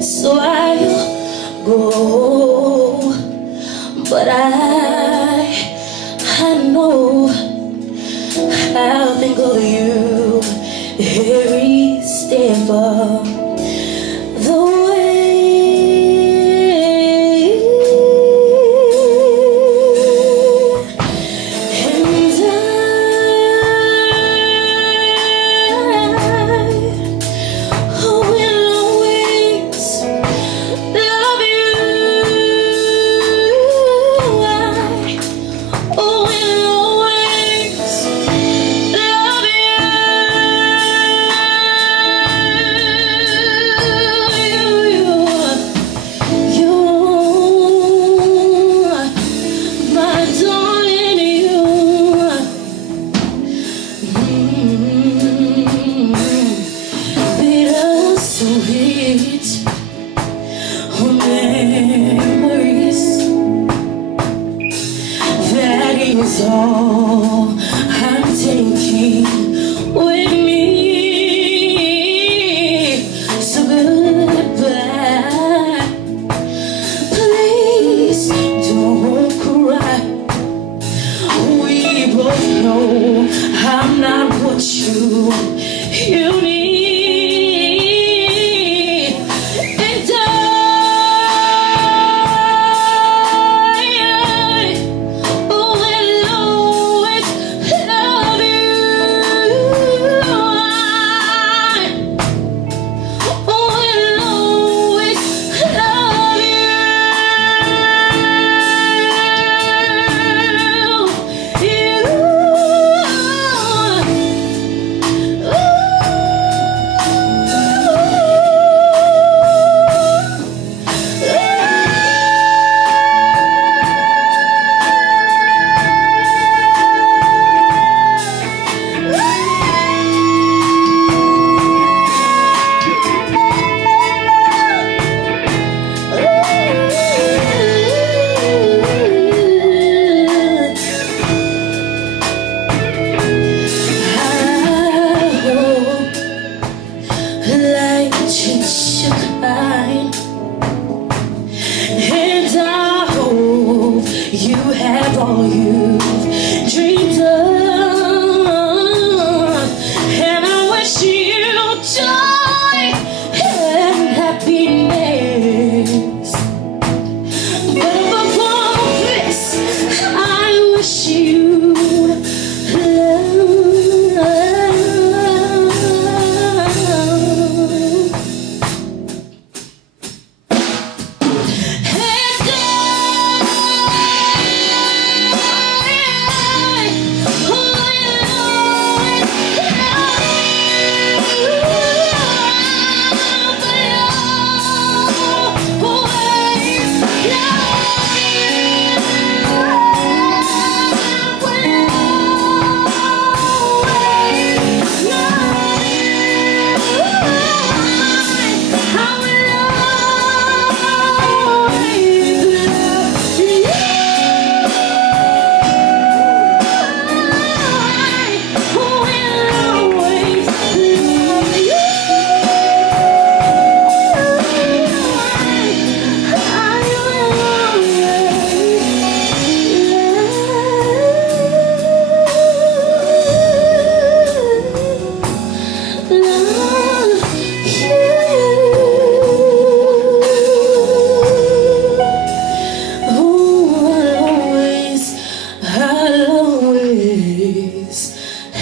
So I'll go, but I know I'll think of you every step of the way. And I will always love you. I will always love you.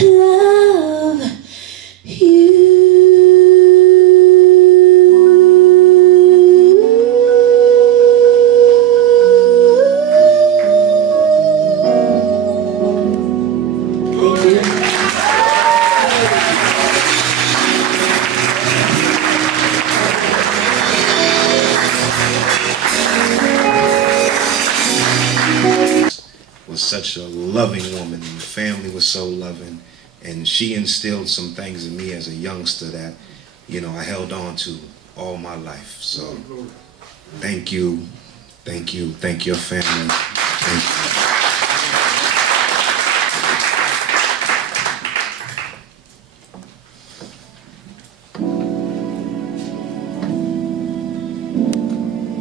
love you. Was such a loving woman, and the family was so loving, and she instilled some things in me as a youngster that, you know, I held on to all my life. So thank you, thank you, thank your family, thank you.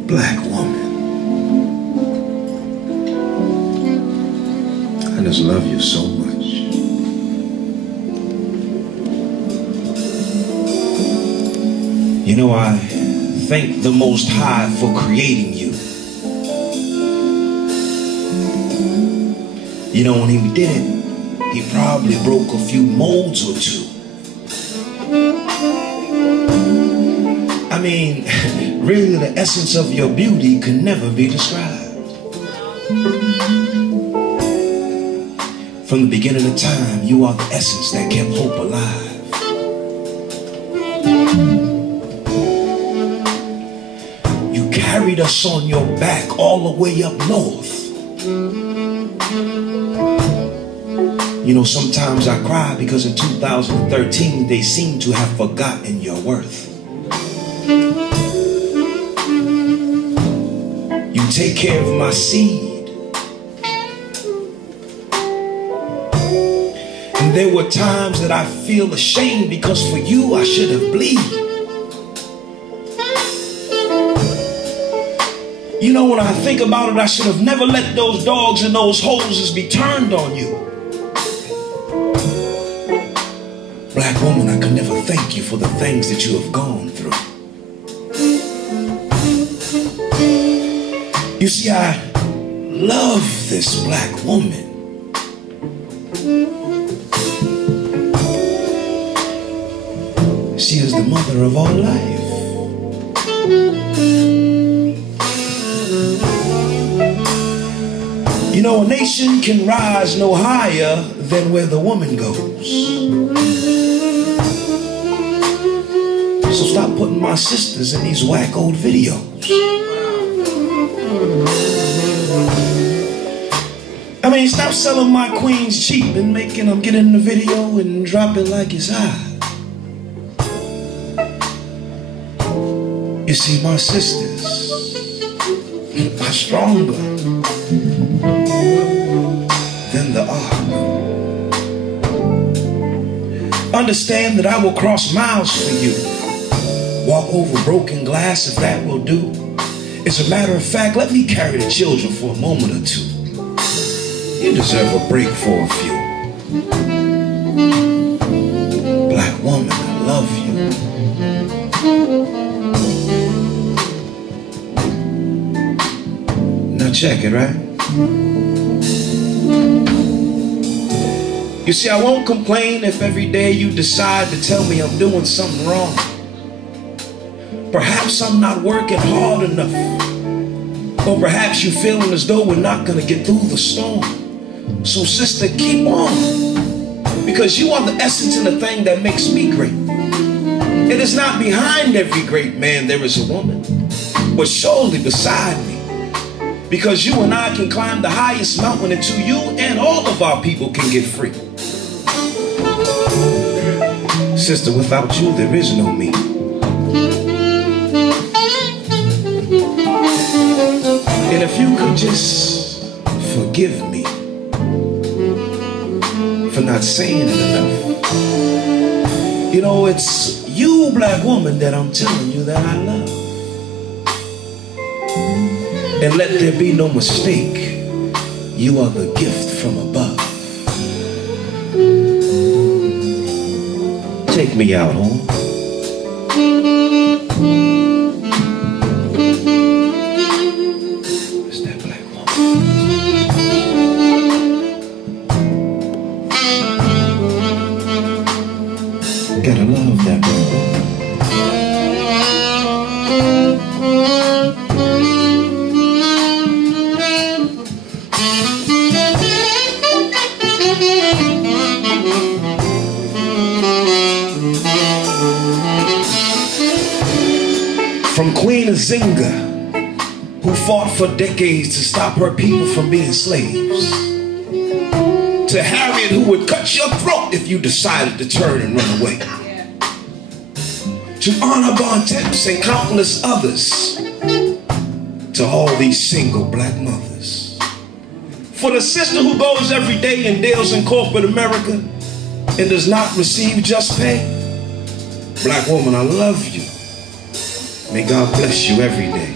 Black woman. I just love you so much. You know, I thank the Most High for creating you. You know, when he did it, he probably broke a few molds or two. I mean, really the essence of your beauty can never be described. From the beginning of time, you are the essence that kept hope alive. You carried us on your back all the way up north. You know, sometimes I cry because in 2013, they seem to have forgotten your worth. You take care of my seed. And there were times that I feel ashamed because for you I should have bleed. You know, when I think about it, I should have never let those dogs and those hoses be turned on you. Black woman, I could never thank you for the things that you have gone through. You see, I love this black woman. She is the mother of all life. You know, a nation can rise no higher than where the woman goes. So stop putting my sisters in these whack old videos. I mean, stop selling my queens cheap and making them get in the video and drop it like it's hot. You see, my sisters are stronger than the ark. Understand that I will cross miles for you. Walk over broken glass if that will do. As a matter of fact, let me carry the children for a moment or two. You deserve a break for a few. Black woman, I love you. Now check it, right? You see, I won't complain if every day you decide to tell me I'm doing something wrong. Perhaps I'm not working hard enough. Or perhaps you're feeling as though we're not gonna get through the storm. So sister, keep on. Because you are the essence and the thing that makes me great. It is not behind every great man there is a woman, but surely beside me. Because you and I can climb the highest mountain until you and all of our people can get free. Sister, without you, there is no me. And if you could just forgive me for not saying it enough. You know, it's you, black woman, that I'm telling you that I love. And let there be no mistake, you are the gift from above. Take me out, home. It's that black woman. Gotta love that brother. From Queen Azinga, who fought for decades to stop her people from being slaves, to Harriet, who would cut your throat if you decided to turn and run away, to Anna Bontemps and countless others, to all these single black mothers, for the sister who goes every day and deals in corporate America and does not receive just pay. Black woman, I love you. May God bless you every day.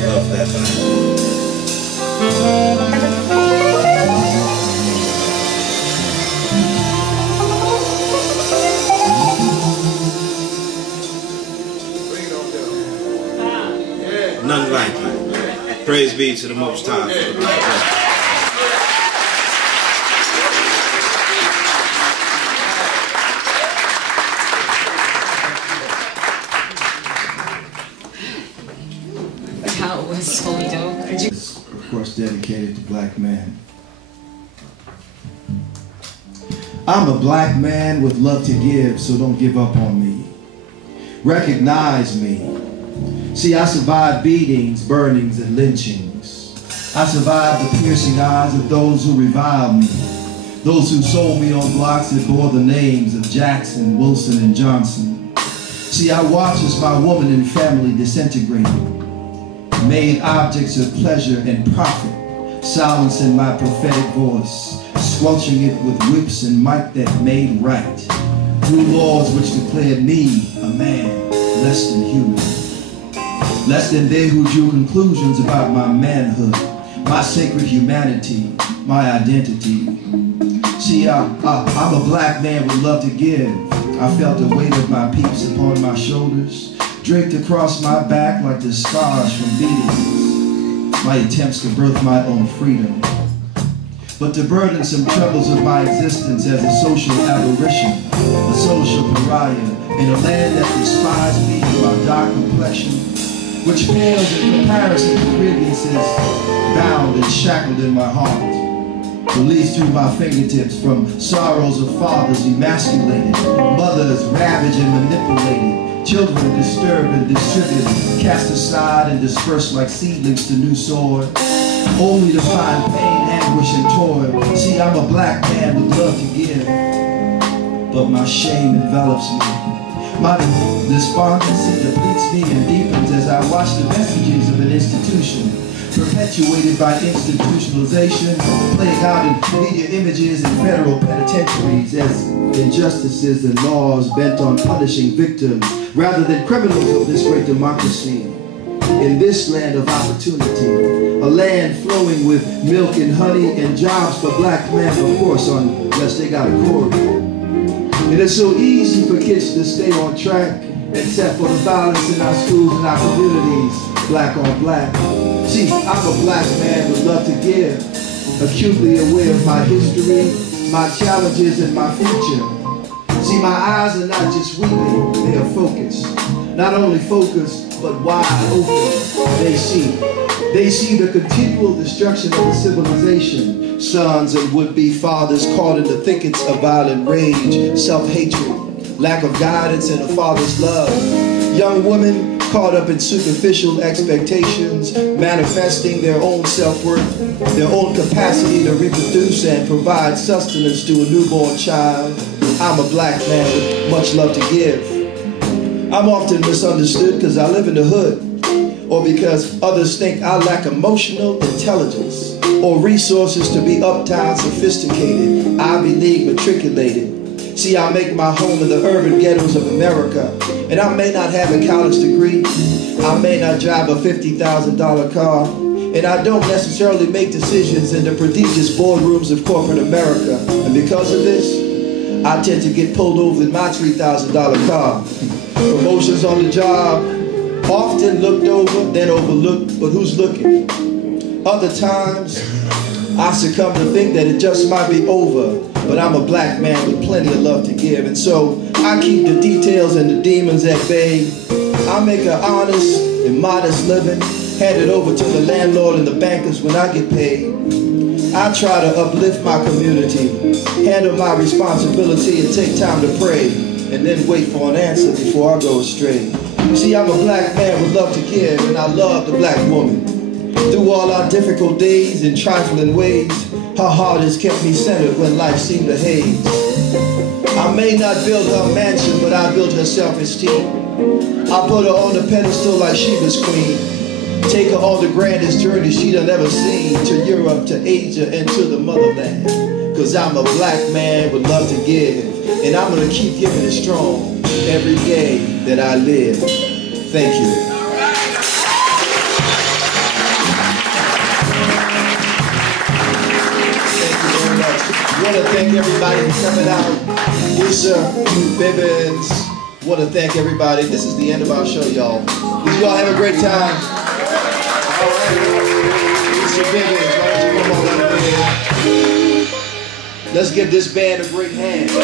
Love that man. None like it. Praise be to the Most High for the black man. How it was so dope. Of course, dedicated to black men. I'm a black man with love to give, so don't give up on me. Recognize me. See, I survived beatings, burnings, and lynchings. I survived the piercing eyes of those who reviled me. Those who sold me on blocks that bore the names of Jackson, Wilson, and Johnson. See, I watched as my woman and family disintegrated. Made objects of pleasure and profit, silencing my prophetic voice, squelching it with whips and might that made right, through laws which declared me a man less than human. less than they who drew conclusions about my manhood, my sacred humanity, my identity. See, I'm a black man with love to give. I felt the weight of my peeps upon my shoulders, draped across my back like the scars from beatings, my attempts to birth my own freedom. But the burdensome troubles of my existence as a social aberration, a social pariah, in a land that despised me for my dark complexion, which pales in comparison to grievances bound and shackled in my heart, released through my fingertips from sorrows of fathers emasculated, mothers ravaged and manipulated, children disturbed and distributed, cast aside and dispersed like seedlings to new soil, only to find pain, anguish, and toil. See, I'm a black man with love to give, but my shame envelops me. My despondency depletes me and deepens as I watch the vestiges of an institution, perpetuated by institutionalization, playing out in media images in federal penitentiaries as injustices and laws bent on punishing victims rather than criminals of this great democracy. In this land of opportunity, a land flowing with milk and honey and jobs for black men, of course, unless they got a corridor. It is so easy for kids to stay on track, except for the violence in our schools and our communities, black on black. See, I'm a black man with love to give, acutely aware of my history, my challenges, and my future. See, my eyes are not just weeping, they are focused. Not only focused, but wide open. They see the continual destruction of the civilization, sons and would-be fathers caught in the thickets of violent rage, self-hatred, lack of guidance and a father's love. Young women caught up in superficial expectations, manifesting their own self-worth, their own capacity to reproduce and provide sustenance to a newborn child. I'm a black man with much love to give. I'm often misunderstood because I live in the hood, or because others think I lack emotional intelligence or resources to be uptown sophisticated, Ivy League matriculated. See, I make my home in the urban ghettos of America, and I may not have a college degree, I may not drive a $50,000 car, and I don't necessarily make decisions in the prodigious boardrooms of corporate America. And because of this, I tend to get pulled over in my $3,000 car. Promotions on the job, often looked over, then overlooked, but who's looking? Other times, I succumb to think that it just might be over, but I'm a black man with plenty of love to give, and so I keep the details and the demons at bay. I make an honest and modest living, hand it over to the landlord and the bankers when I get paid. I try to uplift my community, handle my responsibility, and take time to pray, and then wait for an answer before I go astray. See, I'm a black man with love to give, and I love the black woman. Through all our difficult days and trifling ways, her heart has kept me centered when life seemed to haze. I may not build her mansion, but I build her self-esteem. I put her on the pedestal like Sheba's queen. Take her on the grandest journey she done ever seen, to Europe, to Asia, and to the motherland. Cause I'm a black man with love to give, and I'm gonna keep giving it strong every day that I live. Thank you. I want to thank everybody for coming out. Issa, Bibbins, want to thank everybody. This is the end of our show, y'all. Did you all have a great time? All right. Issa, Bibbins, why don't you come on up here? Let's give this band a great hand. All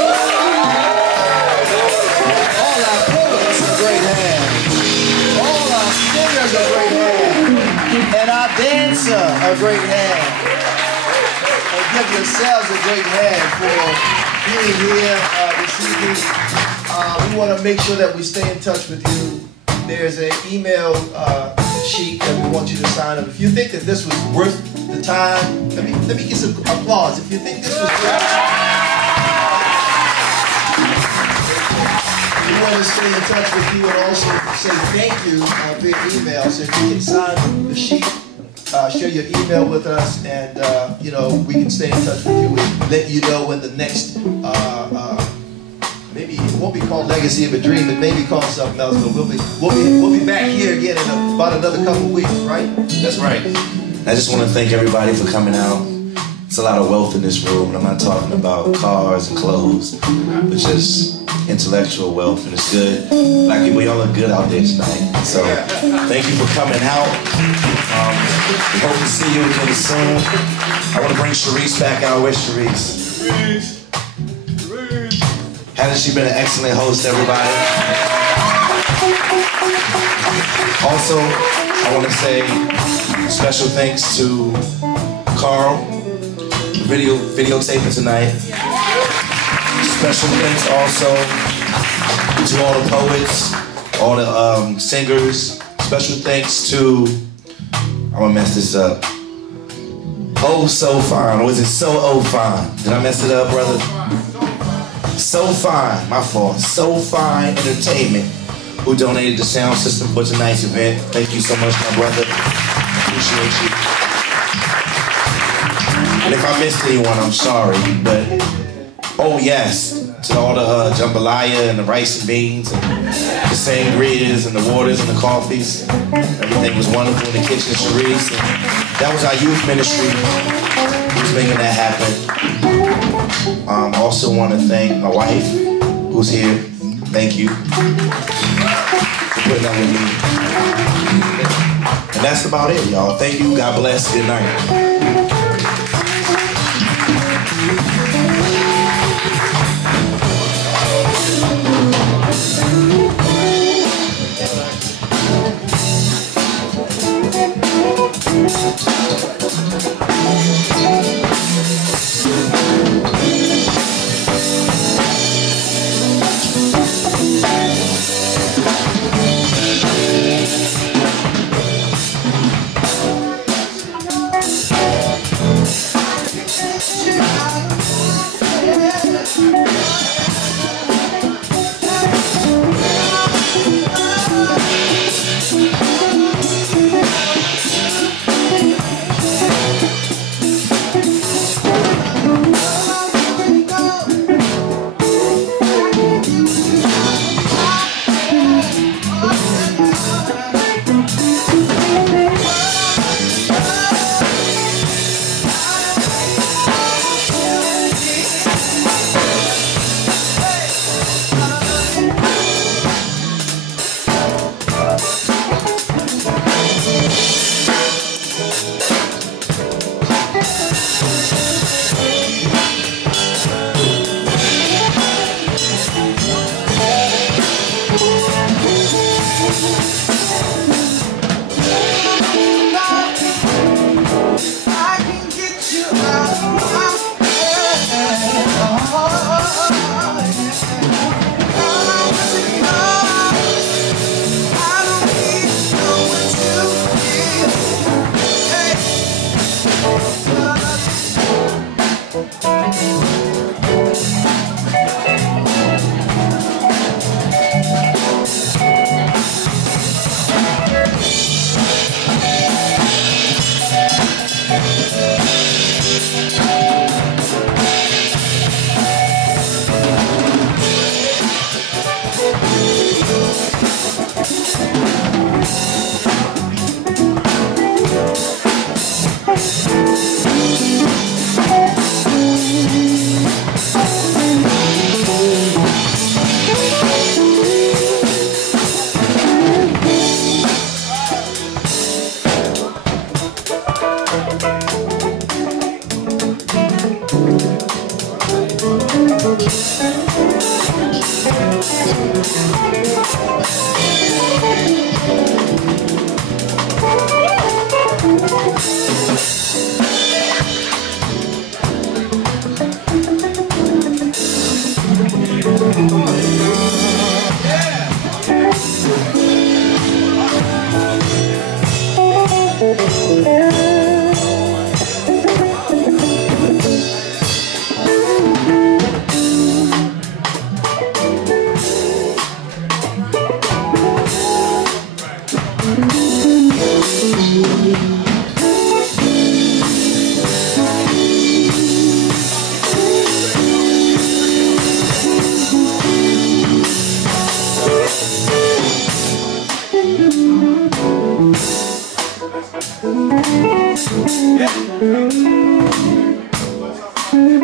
our poets a great hand. All our singers a great hand. And our dancer a great hand. Give yourselves a great hand for being here this evening. We want to make sure that we stay in touch with you. There's an email sheet that we want you to sign up. If you think that this was worth the time, let me get some applause. If you think this was worth we want to stay in touch with you and also say thank you via email. So if you can sign the sheet, share your email with us, and you know, we can stay in touch with you and let you know when the next maybe it won't be called Legacy of a Dream, it may be called something else, but we'll be back here again in about about another couple weeks, right? That's right. I just want to thank everybody for coming out. It's a lot of wealth in this room, and I'm not talking about cars and clothes, but just intellectual wealth, and it's good. Black people, y'all look good out there tonight. So thank you for coming out. We hope to see you again soon. I want to bring Sharice back out. Where's Sharice? Hasn't she been an excellent host, everybody? Also, I want to say special thanks to Carl, videotaping tonight. Special thanks also to all the poets, all the singers. Special thanks to, I'm gonna mess this up. Oh So Fine, or is it So Oh Fine? Did I mess it up, brother? So Fine, my fault. So Fine Entertainment, who donated the sound system for tonight's event. Thank you so much, my brother. Appreciate you. And if I missed anyone, I'm sorry, but oh yes, to all the jambalaya and the rice and beans and the sangrias and the waters and the coffees. Everything was wonderful in the kitchen, Sharice. And that was our youth ministry who's making that happen. I also want to thank my wife who's here. Thank you for putting up with me. And that's about it, y'all. Thank you. God bless. Good night. Yeah.